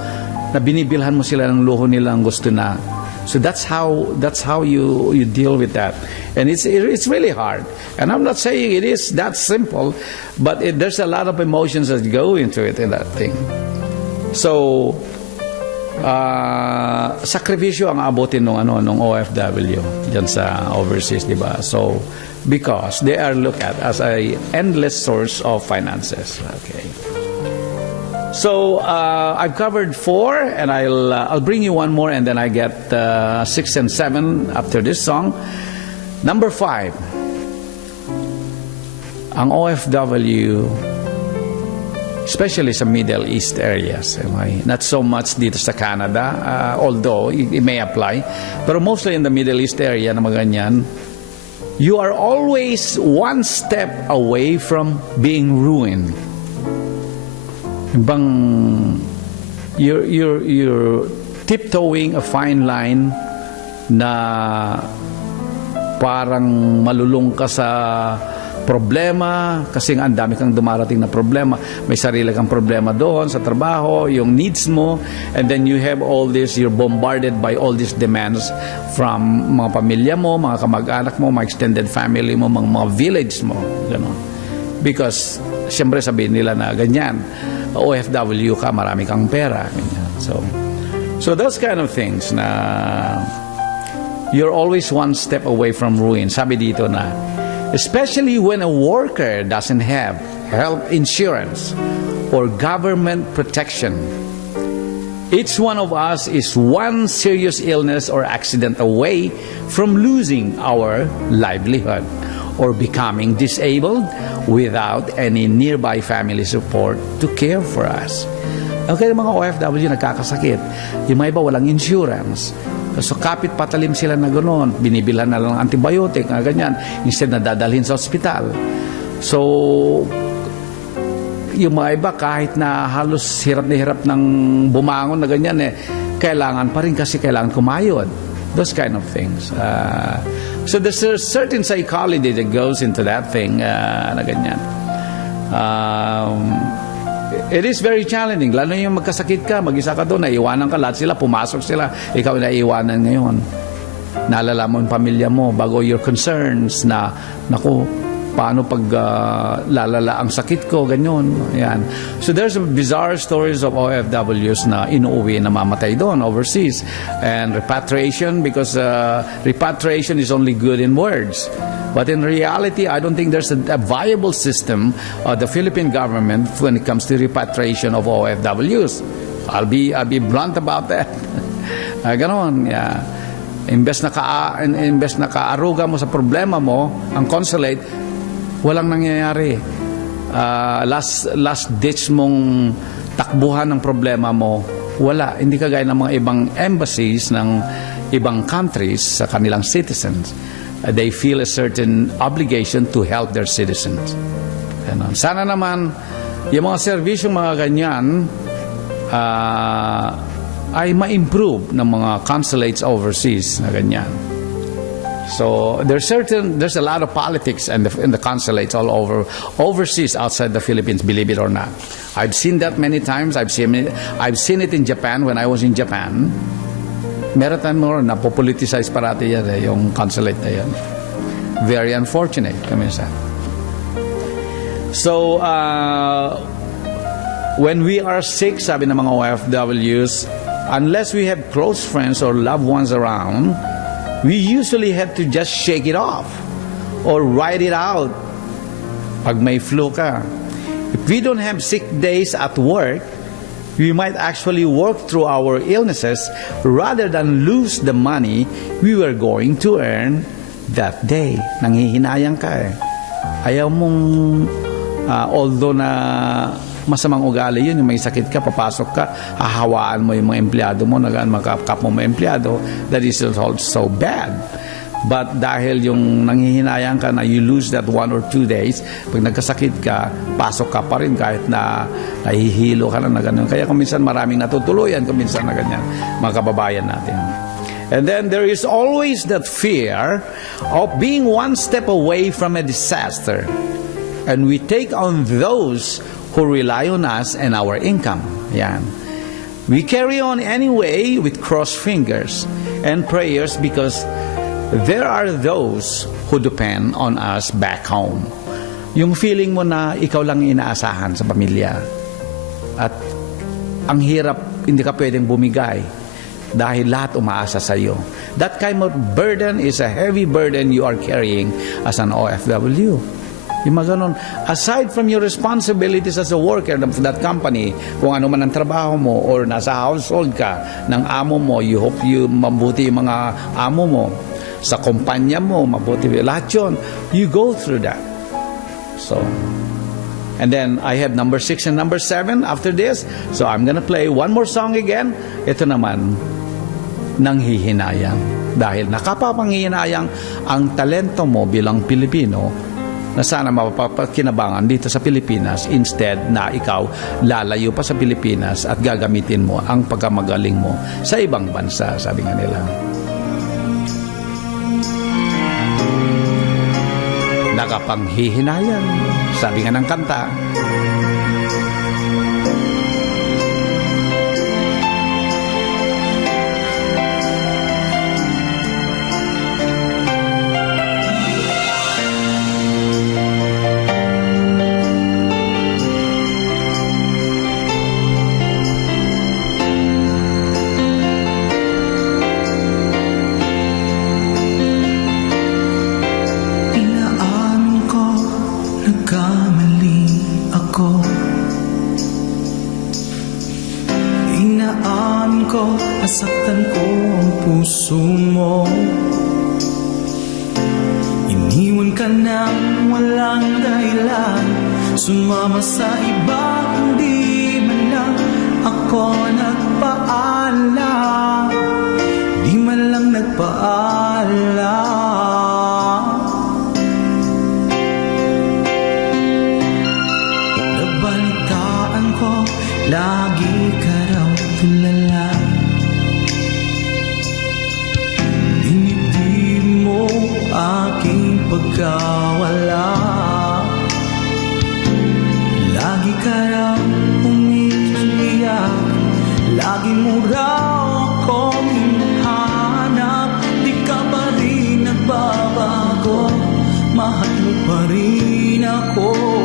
na binibilhan mo sila ng luho nilang gusto na. So that's how you deal with that, and it's really hard. And I'm not saying it is that simple, but there's a lot of emotions that go into it in that thing. So sakripisyo ang abutin nung OFW diyan sa overseas, di ba? So because they are looked at as a endless source of finances. Okay. So I've covered 4, and I'll bring you one more, and then I get 6 and 7 after this song. Number 5, ang OFW, especially sa Middle East areas, okay? Not so much dito sa Canada, although it may apply, pero mostly in the Middle East area na maganyan, you are always one step away from being ruined. You're tiptoeing a fine line na parang malulung ka sa problema kasi ang dami kang dumarating na problema. May sarili kang problema doon sa trabaho, yung needs mo, and then you have all this, you're bombarded by all these demands from mga pamilya mo, mga kamag-anak mo, mga extended family mo, mga village mo, gano'n. Because siyempre sabihin nila na ganyan, OFW ka, marami kang pera, ganyan. So those kind of things na you're always one step away from ruin. Sabi dito na, especially when a worker doesn't have health insurance or government protection. Each one of us is one serious illness or accident away from losing our livelihood or becoming disabled without any nearby family support to care for us. Okay, mga OFW nagkakasakit. Yung mga iba walang insurance. So kapit patalim sila na gano'n, binibilhan na lang ng antibiotic, na ganyan, instead na dadalhin sa ospital. So, yung mga iba kahit na halos hirap na hirap ng bumangon na ganyan, kailangan pa rin kasi kailangan kumayod. Those kind of things. So there's a certain psychology that goes into that thing na ganyan. It is very challenging. Lalo yung magkasakit ka, mag-isa ka doon, naiiwanan ka, lahat sila, pumasok sila, ikaw naiiwanan ngayon. Naalala mo yung pamilya mo, bago your concerns na, naku, paano pag lalala ang sakit ko, ganyan. Yan. So there's bizarre stories of OFWs na inuuwi na mamatay doon overseas. And repatriation, because repatriation is only good in words. But in reality, I don't think there's a viable system of the Philippine government when it comes to repatriation of OFWs. I'll be blunt about that. Ganon, yeah. Imbes na kaaruga mo sa problema mo, ang consulate, walang nangyayari. Last ditch mong takbuhan ng problema mo, wala. Hindi kagaya ng mga ibang embassies ng ibang countries sa kanilang citizens. They feel a certain obligation to help their citizens. Sana naman, yung mga serbisyong mga ganyan ay ma-improve ng mga consulates overseas na ganyan. So there's a lot of politics in the consulates all over overseas outside the Philippines, believe it or not. I've seen that many times. I've seen it in Japan when I was in Japan. Meron mo na po-politicize parati yan yung consulate na yan. Very unfortunate kaminsan. So when we are sick, sabi ng mga OFWs, unless we have close friends or loved ones around, we usually have to just shake it off or ride it out pag may flu ka. If we don't have sick days at work, we might actually work through our illnesses rather than lose the money we were going to earn that day. Nanghihinayang ka eh. Ayaw mong, although na masamang ugali yun, yung may sakit ka, papasok ka, hahawaan mo yung mga empleyado mo, makakap mo mga empleyado, that is also bad. But dahil yung nanghihinayang ka na you lose that 1 or 2 days, pag nagkasakit ka, pasok ka pa rin kahit na nahihilo ka lang na gano'n. Kaya kuminsan maraming natutuluyan, kuminsan na ganyan, mga kababayan natin. And then there is always that fear of being one step away from a disaster. And we take on those who rely on us and our income. Yan. We carry on anyway with crossed fingers. and prayers because there are those who depend on us back home. Yung feeling mo na ikaw lang inaasahan sa pamilya at ang hirap, hindi ka pwedeng bumigay dahil lahat umaasa sa iyo. That kind of burden is a heavy burden you are carrying as an OFW. Yung mga ganun, aside from your responsibilities as a worker of that company, kung ano man ang trabaho mo or nasa household ka ng amo mo, you hope you mabuti yung mga amo mo, sa kumpanya mo, mabuti lahat yun. You go through that. So, and then I have number 6 and number 7 after this. So I'm gonna play one more song again. Ito naman, nanghihinayang. Dahil nakapapanghihinayang ang talento mo bilang Pilipino na sana mapapakinabangan dito sa Pilipinas instead na ikaw lalayo pa sa Pilipinas at gagamitin mo ang pagkamagaling mo sa ibang bansa, sabi nga nila. Nakapanghihinayang, sabi nga ng kanta. Nagkamali ako. Inaamin ko, nasaktan ko ang puso mo. Iniwan ka nang walang dahilan, sumama sa iba, hindi man lang ako nagpaalam. Di man lang nagpaalam. Lagi ka raw tulala. Dinibdib mo aking pagkawala. Lagi ka raw umiiyak. Lagi mo raw akong hinahanap. Di ka pa rin nagbabago. Mahal mo pa rin ako.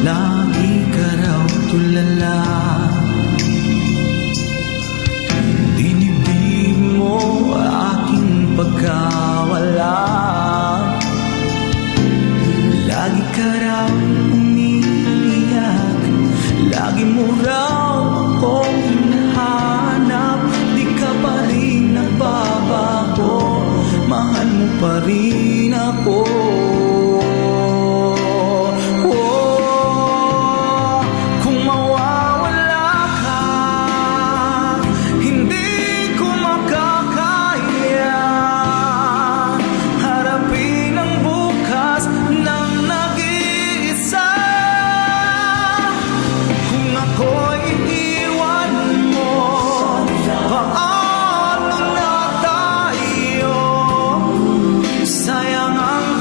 Lagi ka raw tulala. Dinibdib mo aking pagkawala. Lagi ka raw umiiyak. Lagi mo raw akong hinahanap. Di ka pa rin nagbabago. Mahal mo pa rin ako. Sayang ang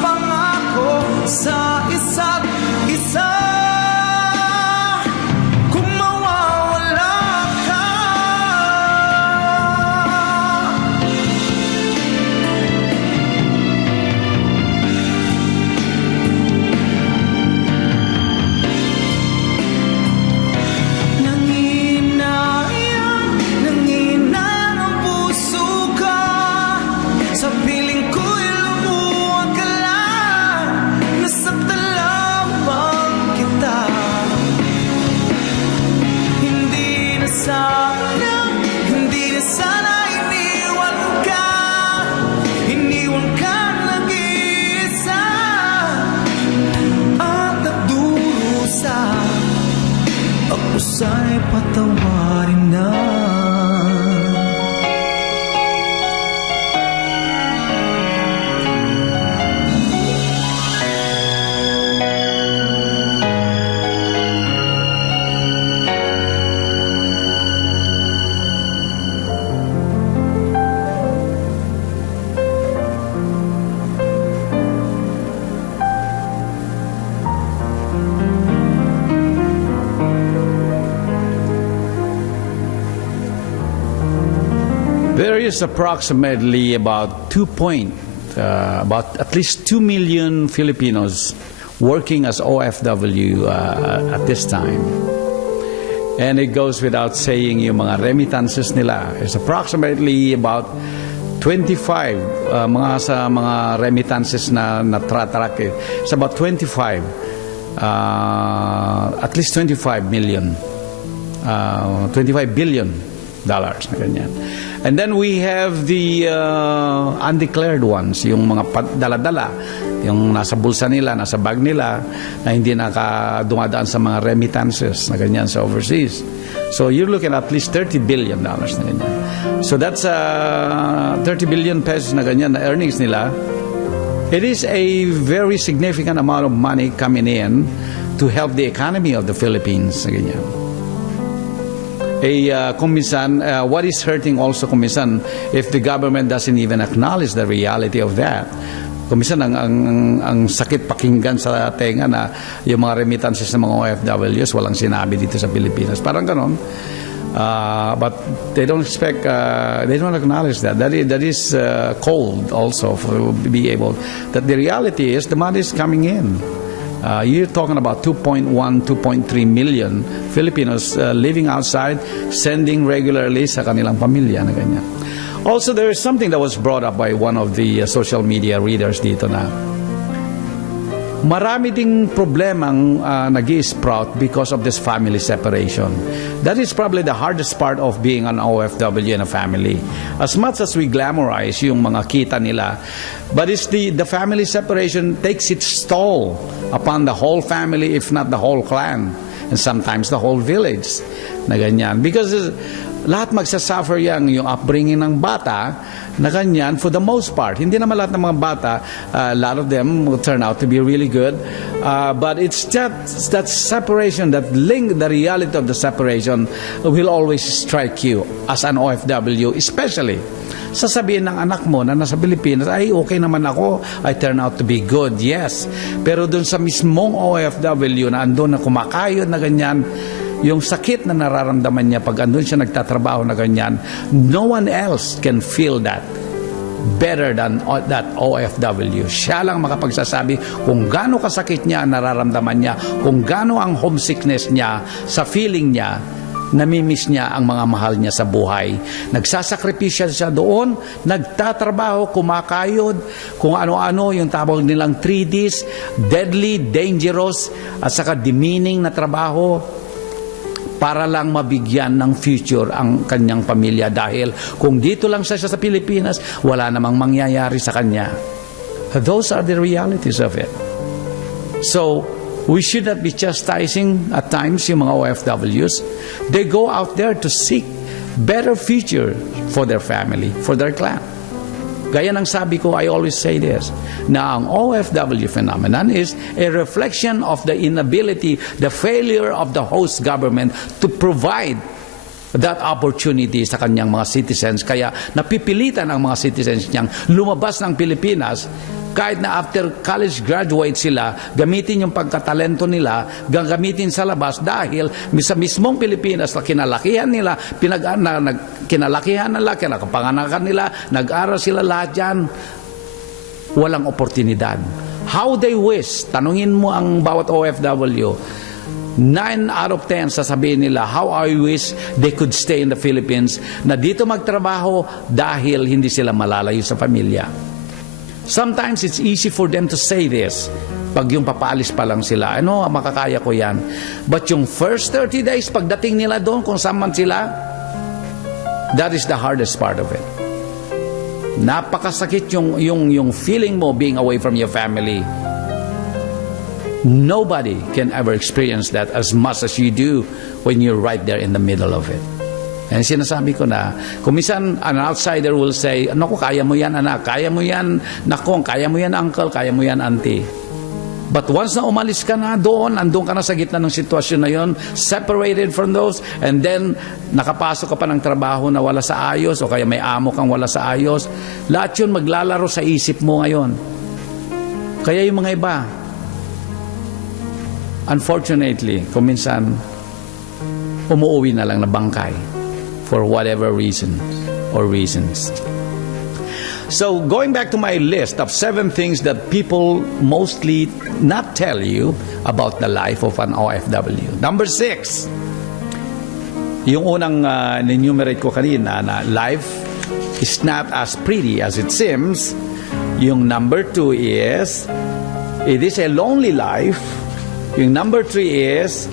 There is approximately about about at least 2 million Filipinos working as OFW at this time. And it goes without saying, yung mga remittances nila is approximately about 25 mga remittances na track. It's about 25, at least 25 million, 25 billion dollars na ganyan. And then we have the undeclared ones, yung mga dala-dala, yung nasa bulsa nila, nasa bag nila, na hindi dumadaan sa mga remittances na ganyan sa overseas. So you're looking at least $30 billion na ganyan. So that's 30 billion pesos na ganyan na earnings nila. It is a very significant amount of money coming in to help the economy of the Philippines na ganyan. Kung minsan, what is hurting also kung minsan, if the government doesn't even acknowledge the reality of that. Kung minsan, ang sakit pakinggan sa tenga na yung mga remittances ng mga OFWs, walang sinabi dito sa Pilipinas. Parang ganon. But they don't expect, they don't acknowledge that. That is cold also for be able, that the reality is the money is coming in. You're talking about 2.1, 2.3 million Filipinos living outside, sending regularly sa kanilang pamilya na ganyan. Also, there is something that was brought up by one of the social media readers dito na marami ding problemang nag-i-sprout because of this family separation. That is probably the hardest part of being an OFW in a family. As much as we glamorize yung mga kita nila, but it's the family separation takes its toll upon the whole family, if not the whole clan, and sometimes the whole village na ganyan. Because lahat magsasuffer yan, yung upbringing ng bata na ganyan for the most part. Hindi naman lahat ng mga bata, a lot of them will turn out to be really good. But it's that separation, that link, the reality of the separation will always strike you as an OFW, especially sasabihin ng anak mo na nasa Pilipinas, ay okay naman ako, I turn out to be good, yes. Pero dun sa mismong OFW na andun na kumakayod na ganyan, yung sakit na nararamdaman niya pag andun siya nagtatrabaho na ganyan, no one else can feel that better than that OFW. Siya lang makapagsasabi kung gaano kasakit niya ang nararamdaman niya, kung gaano ang homesickness niya sa feeling niya, namimiss niya ang mga mahal niya sa buhay. Nagsasakripisya siya doon, nagtatrabaho, kumakayod, kung ano-ano yung tawag nilang 3Ds, deadly, dangerous, at saka demeaning na trabaho, para lang mabigyan ng future ang kanyang pamilya, dahil kung dito lang siya sa Pilipinas, wala namang mangyayari sa kanya. Those are the realities of it. So, we should not be chastising at times yung mga OFWs. They go out there to seek better future for their family, for their clan. Gaya ng sabi ko, I always say this, na ang OFW phenomenon is a reflection of the inability, the failure of the host government to provide that opportunity sa kanyang mga citizens. Kaya napipilitan ang mga citizens niyang lumabas ng Pilipinas, kahit na after college graduate sila, gamitin yung pagkatalento nila, gagamitin sa labas, dahil sa mismong Pilipinas na kinalakihan nila, kinalakihan nila, kinakapanganakan nila, nag-aral sila lahat yan, walang oportunidad. How they wish, tanungin mo ang bawat OFW, 9 out of 10 sasabihin nila, how I wish they could stay in the Philippines, na dito magtrabaho dahil hindi sila malalayo sa pamilya. Sometimes it's easy for them to say this pag yung papaalis pa lang sila, ano, makakaya ko yan. But yung first 30 days, pagdating nila doon, kung saan man sila, that is the hardest part of it. Napakasakit yung feeling mo being away from your family. Nobody can ever experience that as much as you do when you're right there in the middle of it. And sinasabi ko na, kung minsan an outsider will say, naku, kaya mo yan anak, kaya mo yan nakong, kaya mo yan uncle, kaya mo yan auntie. But once na umalis ka na doon, andun ka na sa gitna ng sitwasyon na yon, separated from those, and then nakapasok ka pa ng trabaho na wala sa ayos, o kaya may amo kang wala sa ayos, lahat yun maglalaro sa isip mo ngayon. Kaya yung mga iba, unfortunately, kung minsan, umuwi na lang na bangkay for whatever reason. or reasons. So going back to my list of 7 things that people mostly not tell you about the life of an OFW. Number 6, yung unang enumerate ko kanina na life is not as pretty as it seems. Yung number 2 is, it is a lonely life. Yung number 3 is,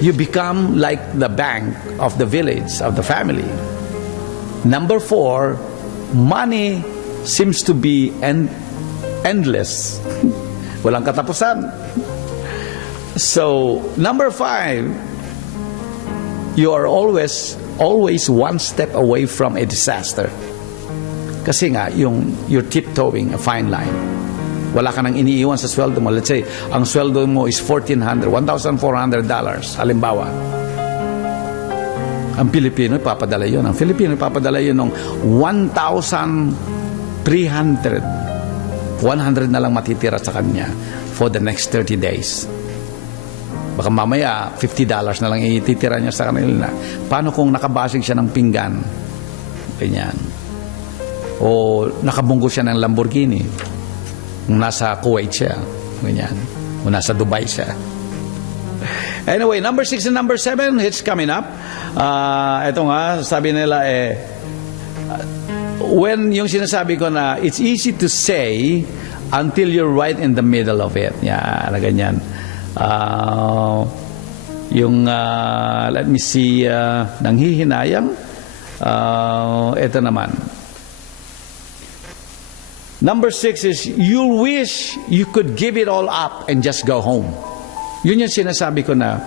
you become like the bank of the village, of the family. Number 4, money seems to be endless. Walang katapusan. So, number 5, you are always one step away from a disaster. Kasi nga, you're tiptoeing a fine line. Wala ka nang iniiwan sa sweldo mo. Let's say, ang sweldo mo is $1,400 halimbawa. Ang Pilipino ipapadala yun. Ang Filipino ipapadala yun ng 1,300. 100 na lang matitira sa kanya for the next 30 days. Baka mamaya, $50 na lang ititira niya sa kanila. Paano kung nakabasig siya ng pinggan? Ganyan. O nakabunggo siya ng Lamborghini. Nasa Kuwait siya. Ganyan. O nasa Dubai siya. Anyway, number 6 and number 7, it's coming up. Ito nga, sabi nila when yung sinasabi ko na it's easy to say until you're right in the middle of it. Yeah, na ganyan. Let me see, nanghihinayang. Ito naman. Number 6 is, you wish you could give it all up and just go home. Yun yung sinasabi ko na,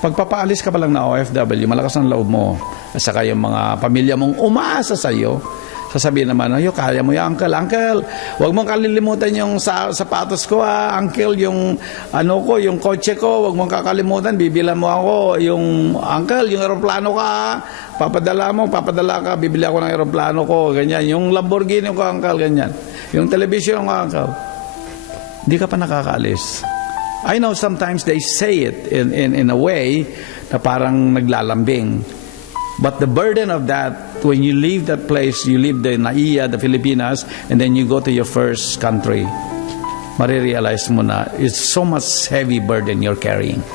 pagpapaalis ka pa lang na OFW, malakas ang loob mo. At saka yung mga pamilya mong umaasa sa iyo, sasabihin naman, kaya mo yan, Uncle, huwag mong kalilimutan yung sapatos ko, Uncle, yung yung kotse ko, huwag mong kakalimutan, bibilan mo ako, yung Uncle, yung aeroplano ka, papadala ka, bibili ako ng aeroplano ko, ganyan, yung Lamborghini ko, Uncle, ganyan, yung television ko, Uncle. Hindi ka pa nakakaalis. I know sometimes they say it in a way na parang naglalambing. But the burden of that, when you leave that place, you leave the NAIA, the Filipinas, and then you go to your first country, marirealize mo na it's so much heavy burden you're carrying.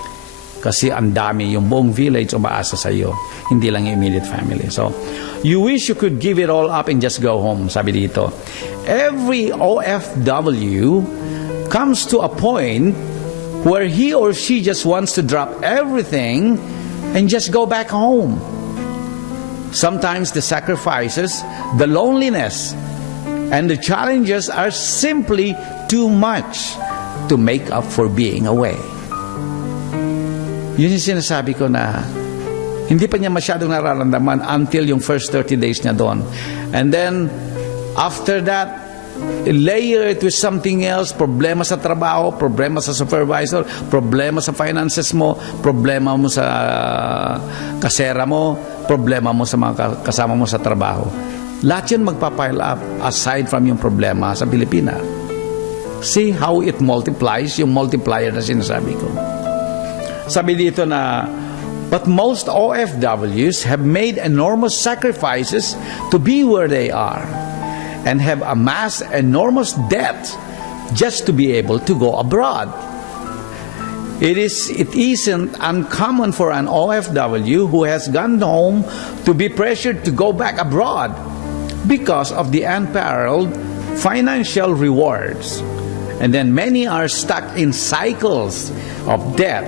Kasi ang dami, yung buong village umaasa sa iyo, hindi lang yung immediate family. So, you wish you could give it all up and just go home, sabi dito. Every OFW comes to a point where he or she just wants to drop everything and just go back home. Sometimes the sacrifices, the loneliness, and the challenges are simply too much to make up for being away. Yun yung sinasabi ko na hindi pa niya masyadong nararamdaman until yung first 30 days niya doon. And then, after that, layer it with something else, problema sa trabaho, problema sa supervisor, problema sa finances mo, problema mo sa kasera mo, problema mo sa mga kasama mo sa trabaho. Lahat yun magpapile up aside from yung problema sa Pilipinas. See how it multiplies, yung multiplier na sinasabi ko. Sabi dito na, but most OFWs have made enormous sacrifices to be where they are and have amassed enormous debt just to be able to go abroad. It isn't uncommon for an OFW who has gone home to be pressured to go back abroad because of the unparalleled financial rewards. And then many are stuck in cycles of debt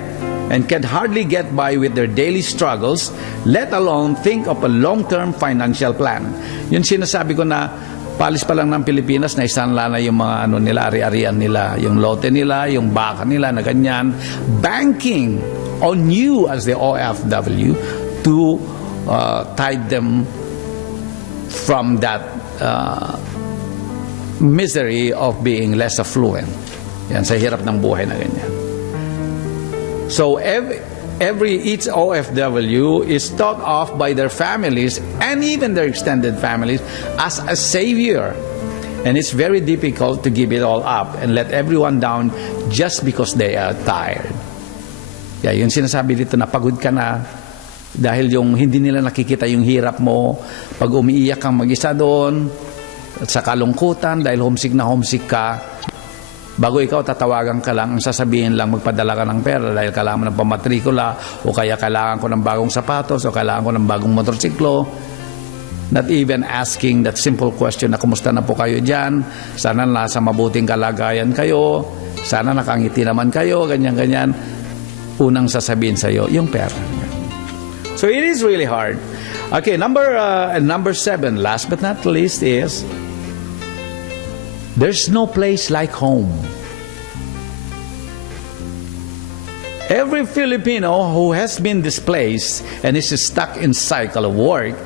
and can hardly get by with their daily struggles, let alone think of a long-term financial plan. Yun sinasabi ko na palis pa lang ng Pilipinas, naisanla na yung mga nila, ari-arian nila, yung lote nila, yung baka nila na ganyan. Banking on you as the OFW to tide them from that misery of being less affluent. Yan, sa hirap ng buhay na ganyan. So each OFW is thought of by their families and even their extended families as a savior. And it's very difficult to give it all up and let everyone down just because they are tired. Yun sinasabi dito na pagod ka na, Dahil yung hindi nila nakikita yung hirap mo, pag umiiyak kang mag-isa doon, at sa kalungkutan, dahil homesick ka, bago ikaw tatawagan ka lang, ang sasabihin lang magpadala ka ng pera dahil kailangan mo ng pamatrikula, o kaya kailangan ko ng bagong sapatos, o kailangan ko ng bagong motorsiklo. Not even asking that simple question na kumusta na po kayo dyan, sana nasa mabuting kalagayan kayo, sana nakangiti naman kayo, ganyan-ganyan. Unang sasabihin sa'yo, yung pera. So it is really hard. Okay, number 7, last but not least, is there's no place like home. Every Filipino who has been displaced and is stuck in cycle of work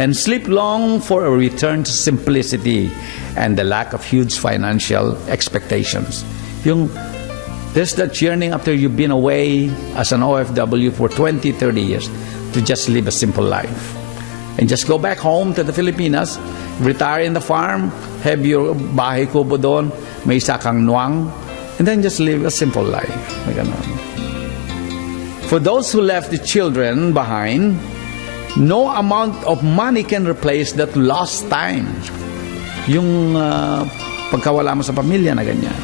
and sleep long for a return to simplicity and the lack of huge financial expectations. There's that yearning after you've been away as an OFW for 20, 30 years to just live a simple life. And just go back home to the Filipinas, retire in the farm, have your bahay kubo doon, may isa kang nuwang, and then just live a simple life. For those who left the children behind, no amount of money can replace that lost time. Yung pagkawala mo sa pamilya na ganyan.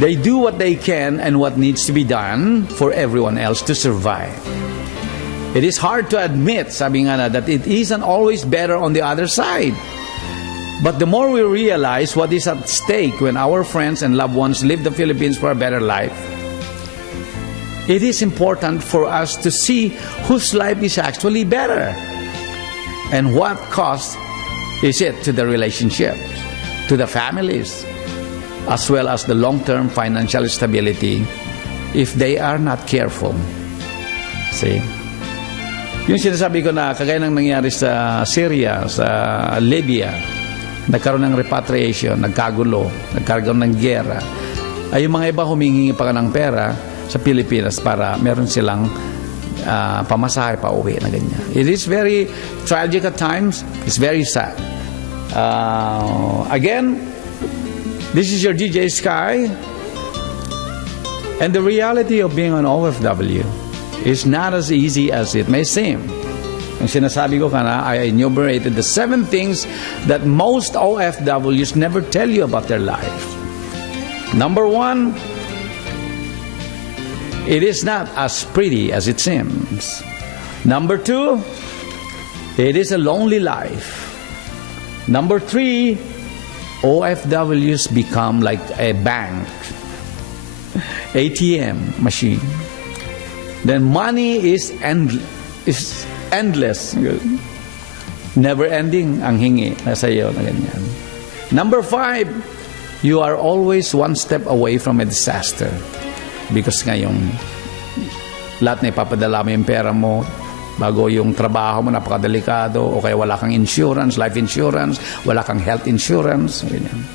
They do what they can and what needs to be done for everyone else to survive. It is hard to admit, sabi nga na, that it isn't always better on the other side. But the more we realize what is at stake when our friends and loved ones leave the Philippines for a better life, it is important for us to see whose life is actually better and what cost is it to the relationships, to the families, as well as the long-term financial stability if they are not careful. See? Yung sinasabi ko na kagaya ng nangyari sa Syria, sa Libya, nagkaroon ng repatriation, nagkagulo, nagkaroon ng giyera, ay yung mga iba humingi pa ng pera sa Pilipinas para meron silang pamasahe pa uwi na ganyan. It is very tragic at times. It's very sad. Again, this is your DJ Sky, and the reality of being an OFW is not as easy as it may seem. Ang sinasabi ko kana, I enumerated the 7 things that most OFWs never tell you about their life. Number 1, it is not as pretty as it seems. Number 2, it is a lonely life. Number 3, OFWs become like a bank, ATM machine. Then money is endless. Never ending ang hingi na sa iyo na ganyan. Number 5, you are always one step away from a disaster. Because ngayong lahat na ipapadala mo yung pera mo, bago yung trabaho mo napakadelikado, o kaya wala kang insurance, life insurance, wala kang health insurance. Ganyan.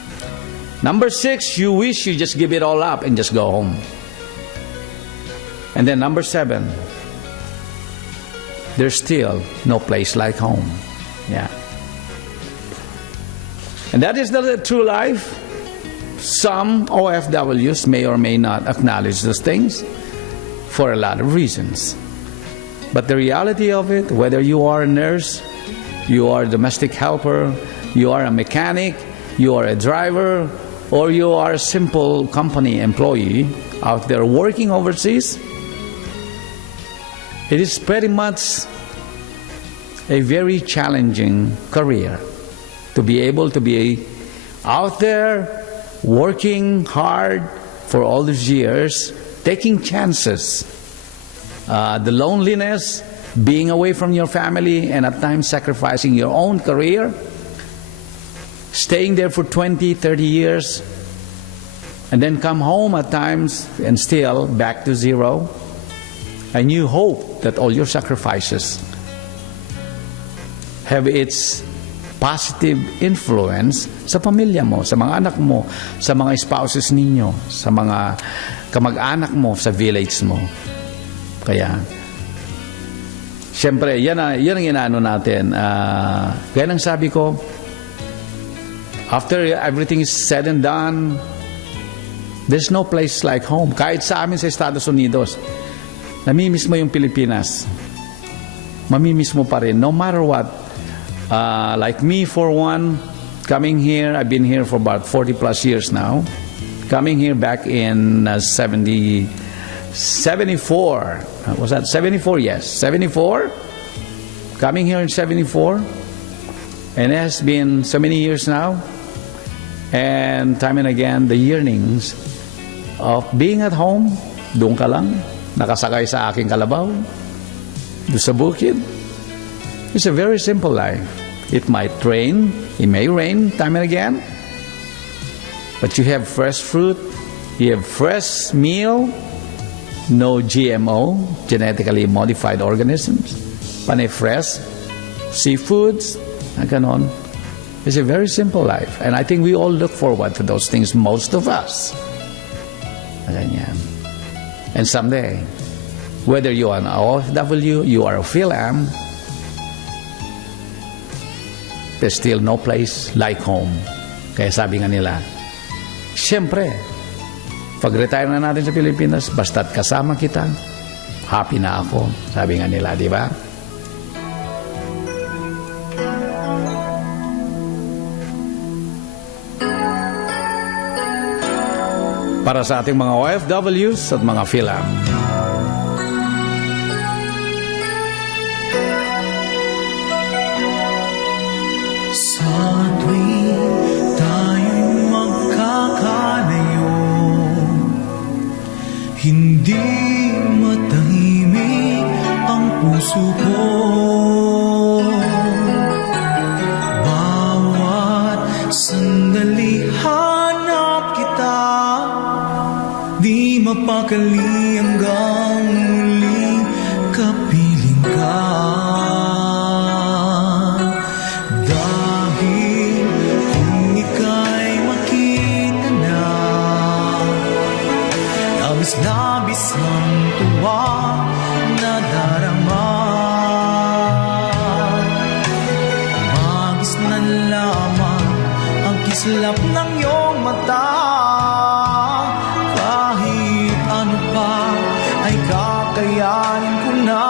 Number 6, you wish you just give it all up and just go home. And then number 7, there's still no place like home. Yeah. And that is the true life. Some OFWs may or may not acknowledge those things for a lot of reasons. But the reality of it, whether you are a nurse, you are a domestic helper, you are a mechanic, you are a driver, or you are a simple company employee out there working overseas, it is pretty much a very challenging career to be able to be out there working hard for all these years, taking chances, the loneliness, being away from your family, and at times sacrificing your own career, staying there for 20, 30 years, and then come home at times and still back to zero. And you hope that all your sacrifices have its positive influence sa pamilya mo, sa mga anak mo, sa mga spouses ninyo, sa mga kamag-anak mo, sa village mo. Kaya, siyempre, yan ang inaano natin. Kaya nang sabi ko, after everything is said and done, there's no place like home. Kahit sa amin sa Estados Unidos, namimiss mo yung Pilipinas. mamimiss mo pa rin no matter what. Like me, for one, coming here, I've been here for about 40 plus years now. Coming here back in 74. Was that 74? Yes, 74. Coming here in 74. And it has been so many years now. And time and again, the yearnings of being at home, doon ka lang, nakasakay sa aking kalabaw, doon sa bukid. It's a very simple life. It might rain, it may rain time and again, but you have fresh fruit, you have fresh meal, no GMO, genetically modified organisms, panay fresh seafoods, ganon. It's a very simple life. And I think we all look forward to those things, most of us. Ganyan. And someday, whether you are an OFW, you are a PhilAm, there's still no place like home. Kaya sabi nga nila, siyempre, pag-retire na natin sa Pilipinas, basta't kasama kita, happy na ako. Sabi nga nila, di ba? Para sa ating mga OFWs at mga PhilAm. Sa tuwing tayo'y magkakalayo, hindi matahimik ang puso ko. Bawat sandali hanap kita, di mapakali hanggang muling kapiling ka. Dahil kung ika'y makita na, labis-labis ang tuwa na darama. Magis na lamang ang kislap ng iyong mata. Kahit ano pa ay kakayanin ko na.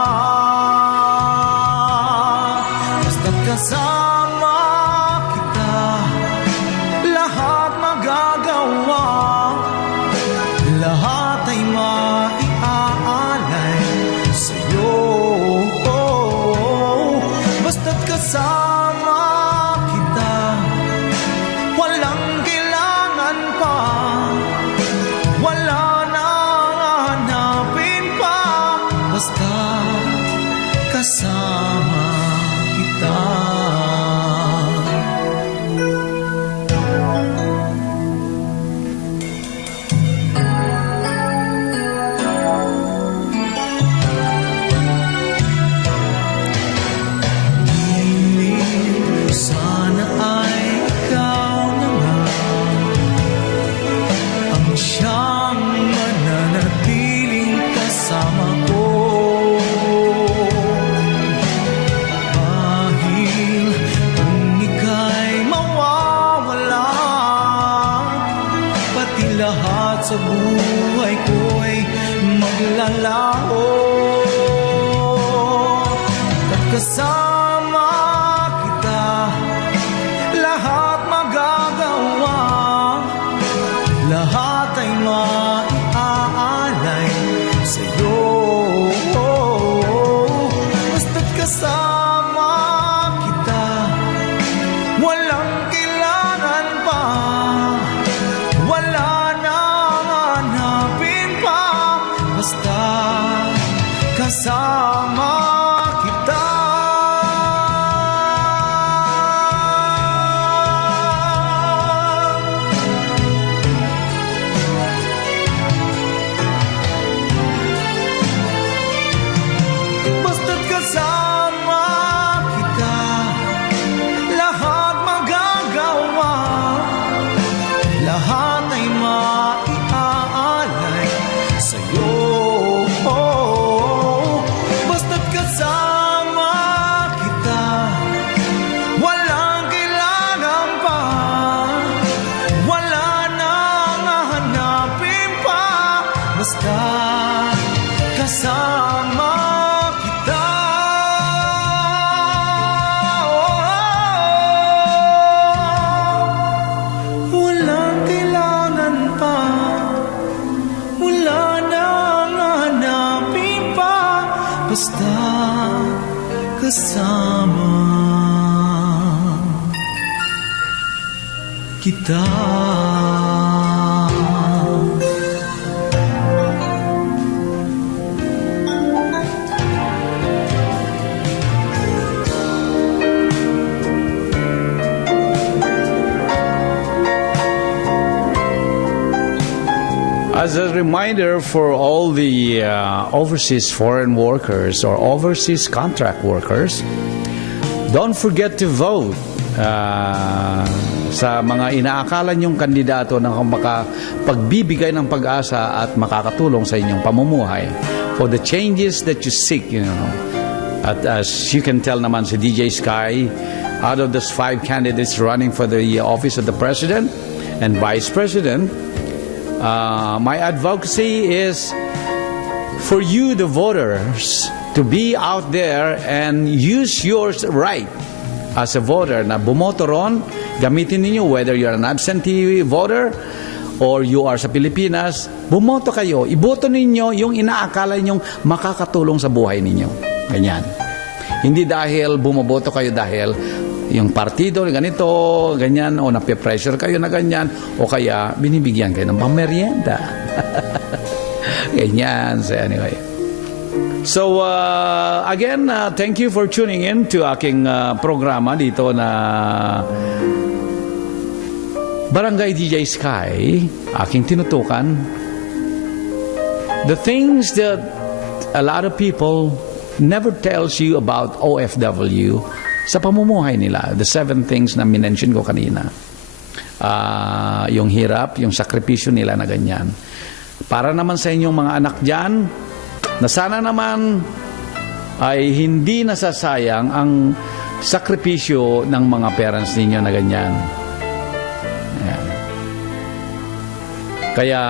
Basta't kasama kita, lahat magagawa. Lahat ay maiaalay sa'yo. Basta't kasama kita, walang kailangan pa, wala nang hanapin pa. Basta kasama kita. Sana ay ikaw na nga ang siyang mananatiling kasama ko. Dahil kung ika'y mawawala, pati lahat sa buhay ko'y maglalaho. At kasama kita, lahat magagawa. Lahat ay maiaalay sa'yo. Basta't kasama kita, walang kailangan pa, wala nang hanapin pa. Basta kasama kita. Basta't kasama kita, lahat magagawa. Lahat ay maiaalay sa'yo. Basta't kasama kita, walang kailangan pa, wala nang hahanapin pa. Basta kasama kita. kita. As a reminder for all the overseas foreign workers or overseas contract workers, don't forget to vote sa mga inaakala niyong kandidato na makapagbibigay ng pag-asa at makakatulong sa inyong pamumuhay for the changes that you seek, you know. At as you can tell naman si DJ Sky, out of those 5 candidates running for the office of the President and Vice President, my advocacy is for you, the voters, to be out there and use your right as a voter na bumoto ron. Gamitin ninyo, whether you're an absentee voter or you are sa Pilipinas, bumoto kayo. Iboto ninyo yung inaakala ninyong makakatulong sa buhay ninyo. Ganyan. Hindi dahil bumoboto kayo dahil yung partido ganito, ganyan, o nape-pressure kayo na ganyan, o kaya binibigyan kayo ng pamerienda. Ganyan. So anyway. So again, thank you for tuning in to aking programa dito na Barangay DJ Sky, aking tinutukan. The things that a lot of people never tells you about OFW sa pamumuhay nila, the 7 things na minention ko kanina. Yung hirap, yung sakripisyo nila na ganyan. Para naman sa inyong mga anak dyan, na sana naman ay hindi nasasayang ang sakripisyo ng mga parents ninyo na ganyan. Ayan. Kaya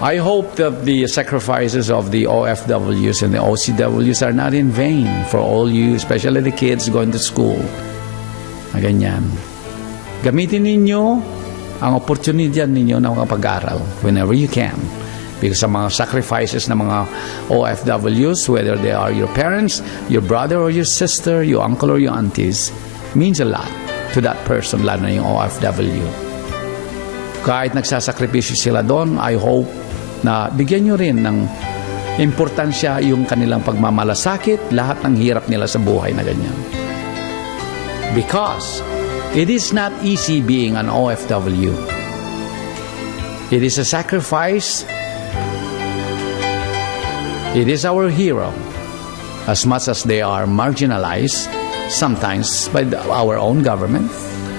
I hope that the sacrifices of the OFWs and the OCWs are not in vain for all you, especially the kids going to school. Na ganyan. Gamitin ninyo ang opportunity ninyo na pag-aral whenever you can. Because sa mga sacrifices ng mga OFWs, whether they are your parents, your brother or your sister, your uncle or your aunties, means a lot to that person, lalo na yung OFW. Kahit nagsasakripisyo sila doon, I hope na bigyan nyo rin ng importansya yung kanilang pagmamalasakit, lahat ng hirap nila sa buhay na ganyan. Because it is not easy being an OFW. It is a sacrifice. It is our hero. As much as they are marginalized, sometimes by our own government,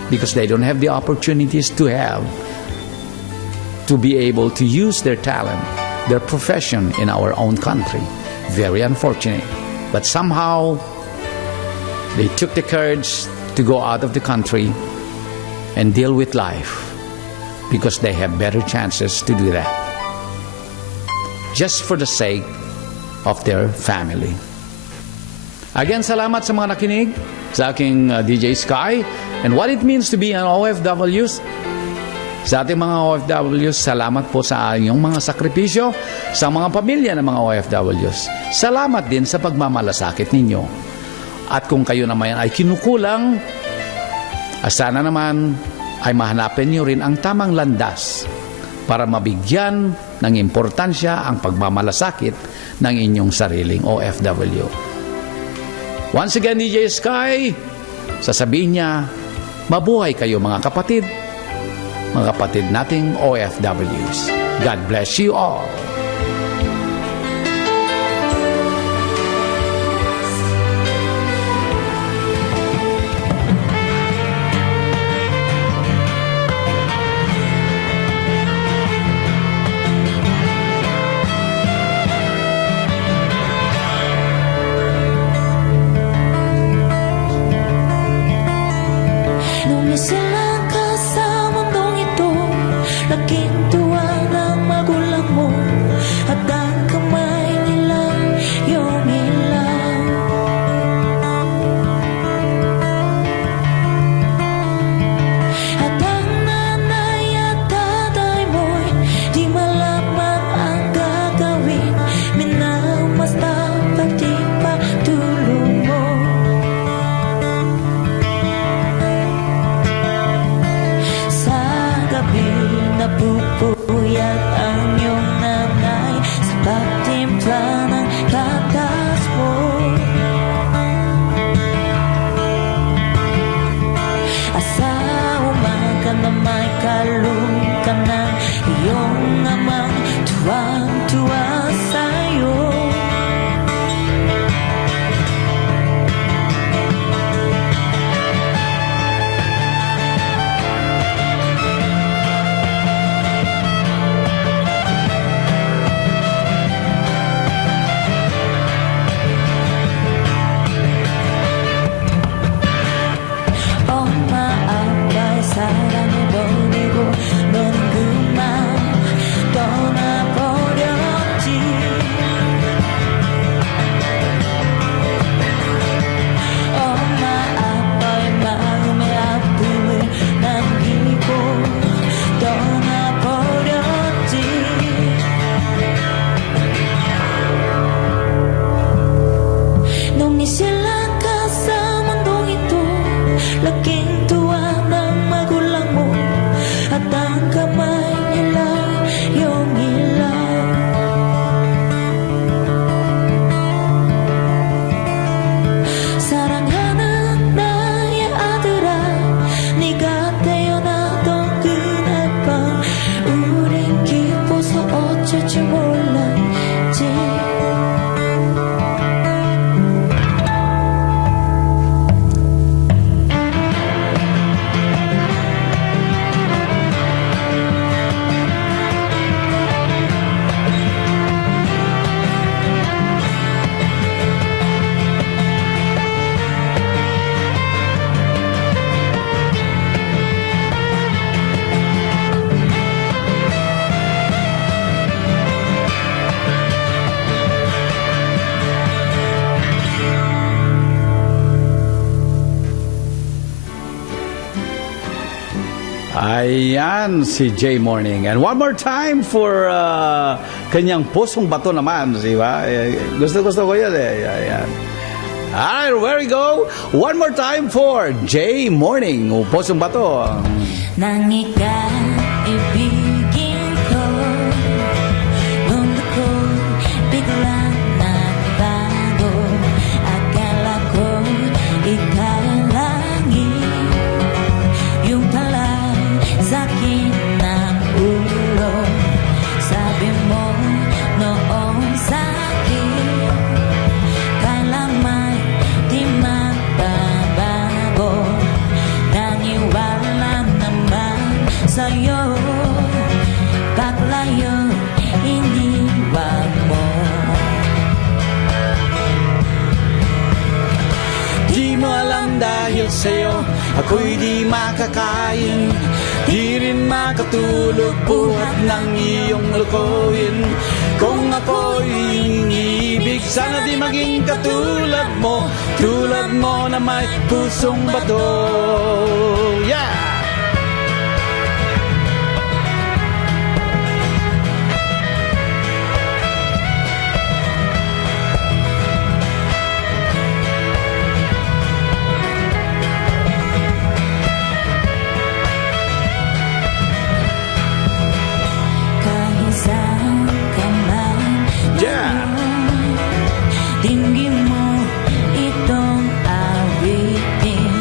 because they don't have the opportunities to be able to use their talent, their profession in our own country. Very unfortunate. But somehow, they took the courage to go out of the country and deal with life because they have better chances to do that. Just for the sake of their family. Again, salamat sa mga nakinig sa aking DJ Sky and what it means to be an OFWs. Sa ating mga OFWs, salamat po sa inyong mga sakripisyo sa mga pamilya ng mga OFWs. Salamat din sa pagmamalasakit ninyo. At kung kayo naman ay kinukulang, sana naman ay mahanapin nyo rin ang tamang landas para mabigyan ng importansya ang pagmamalasakit ng inyong sariling OFW. Once again, DJ Sky, sasabihin niya, mabuhay kayo mga kapatid nating OFWs. God bless you all. Nung isilang ka sa mundong ito, laking tuwa ng magulang mo, at ang kamay nila iyong ilaw. At ang nanay at tatay mo'y di malaman ang gagawin, minamastang pagtipatulong mo. Ayan, si J Morning. And one more time for kanyang pusong bato naman, di ba? Gusto ko yan eh. Ayan. Alright, where we go? One more time for J Morning, pusong bato. Nang ika-ibigin ko, mundo ko biglang nagbago. Akala ko ikaw langit, yung pala sakit ng ulo. Sabi mo noong sa'kin, kailang may di magbabago. Naniwala naman sa'yo, paglayo iniwan mo. Di mo alam dahil sa'yo, ako'y di makakain. Di rin makatulog buhat ng iyong lukuhin. Kung ako'y iniibig, sana di maging katulad mo. Tulad mo na may pusong bato. Yeah! Kahit saan ka man Yeah! tingin mo itong awitin.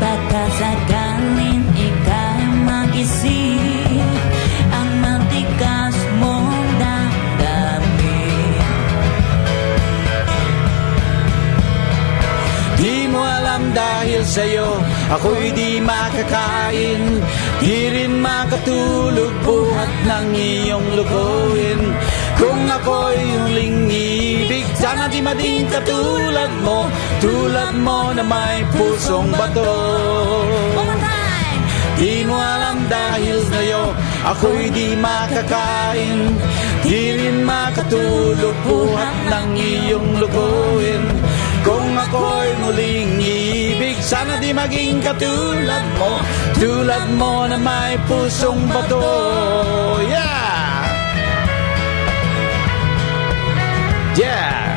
Pagkasagaling ika'y mag-isip ang matigas mong damdamin. Di mo alam dahil sa'yo, ako'y di makakain. Di rin makatulog buhat ng iyong lukuhin. Kung ako'y huling ibig, sana di maging katulad mo. Tulad mo na may pusong bato. One more time! Di mo alam dahil sa'yo, ako'y di makakain. Di rin makatulog buhat ng iyong lukuhin. Kung ako'y muling ibig, sana di maging katulad mo. Tulad mo na may pusong bato. Yeah! Yeah!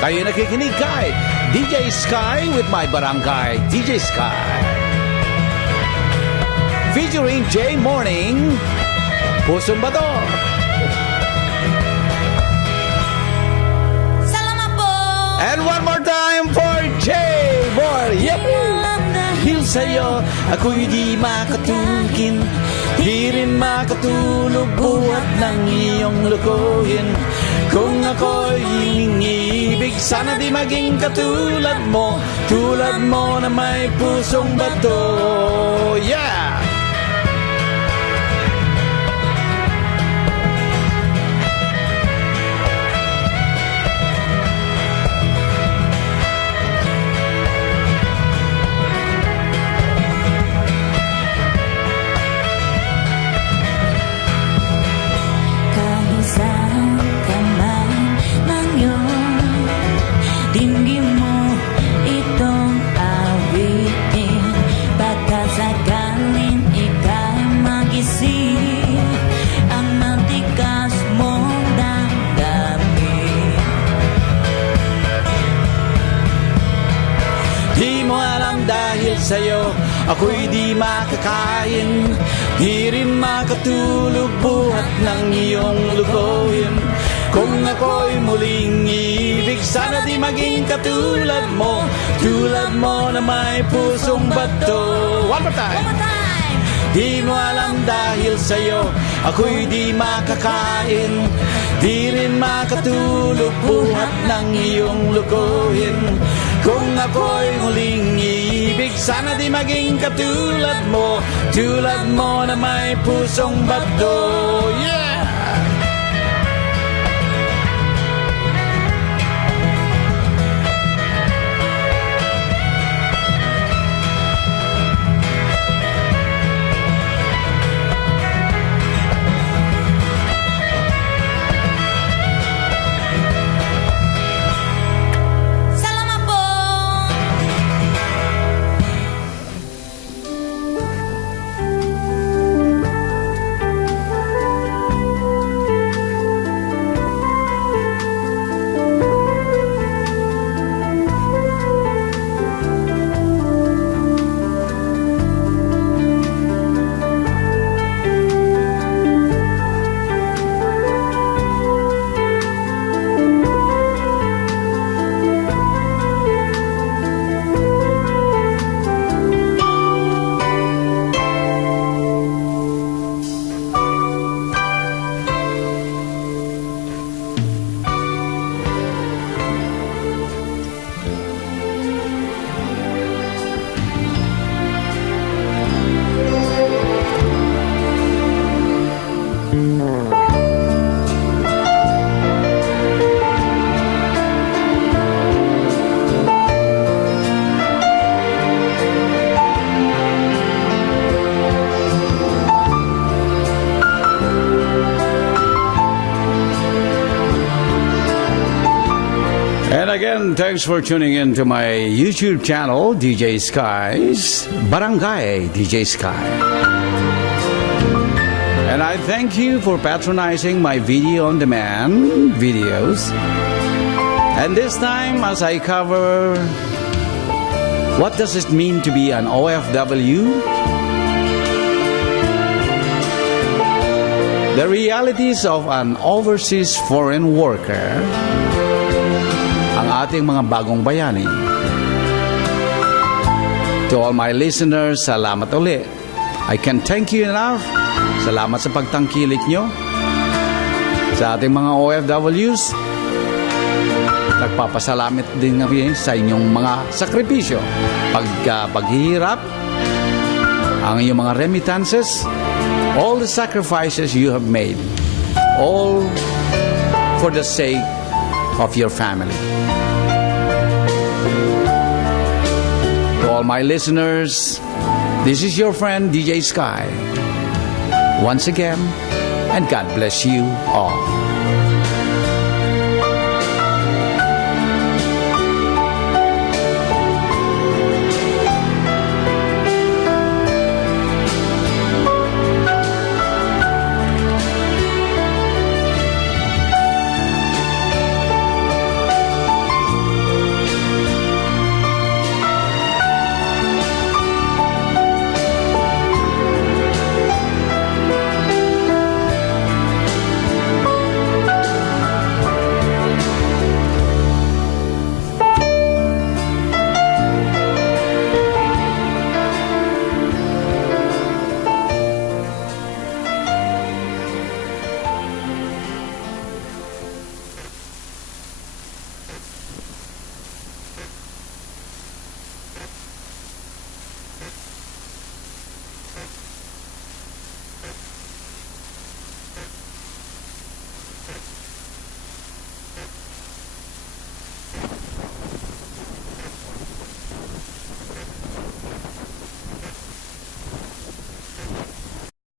Kayo nakikinig kay DJ Sky with my barangay, DJ Sky. Featuring J Morning, pusong bato. Salamat po! And one more time for J Morning. Dahil sa'yo, ako'y di makatulgin. Di rin makatulog buhat ng iyong lukuhin. Kung ako'y iniibig, sana di maging katulad mo. Tulad mo na may pusong bato. Yeah! Kahit saan ka man ngayon, tingin mo itong awitin. Pagkasagaling ika'y mag-isip ang matigas mong damdamin. Di mo alam dahil sa'yo, ako'y di makakain. Di rin makatulog buhat ng iyong lukuhin. Kung ako'y muling ibig, sana di maging katulad mo. Tulad mo na may pusong bato. One more time! One more time! Di mo alam dahil sa'yo, ako'y di makakain. Di rin makatulog buhat ng iyong lukuhin. Kung ako'y muling ibig, sana di maging katulad mo. Tulad mo na may pusong bato. Yeah! thanks for tuning in to my YouTube channel, DJ Sky's Barangay DJ Sky. And I thank you for patronizing my video on demand videos. And this time, as I cover what does it mean to be an OFW, the realities of an overseas foreign worker, ang ating mga bagong bayani. To all my listeners, salamat ulit. I can't thank you enough. Salamat sa pagtangkilik nyo. Sa ating mga OFWs, nagpapasalamat din kami sa inyong mga sakripisyo. Paghihirap, ang inyong mga remittances, all the sacrifices you have made, all for the sake of your family. To all my listeners, this is your friend DJ Sky. Once again, and God bless you all.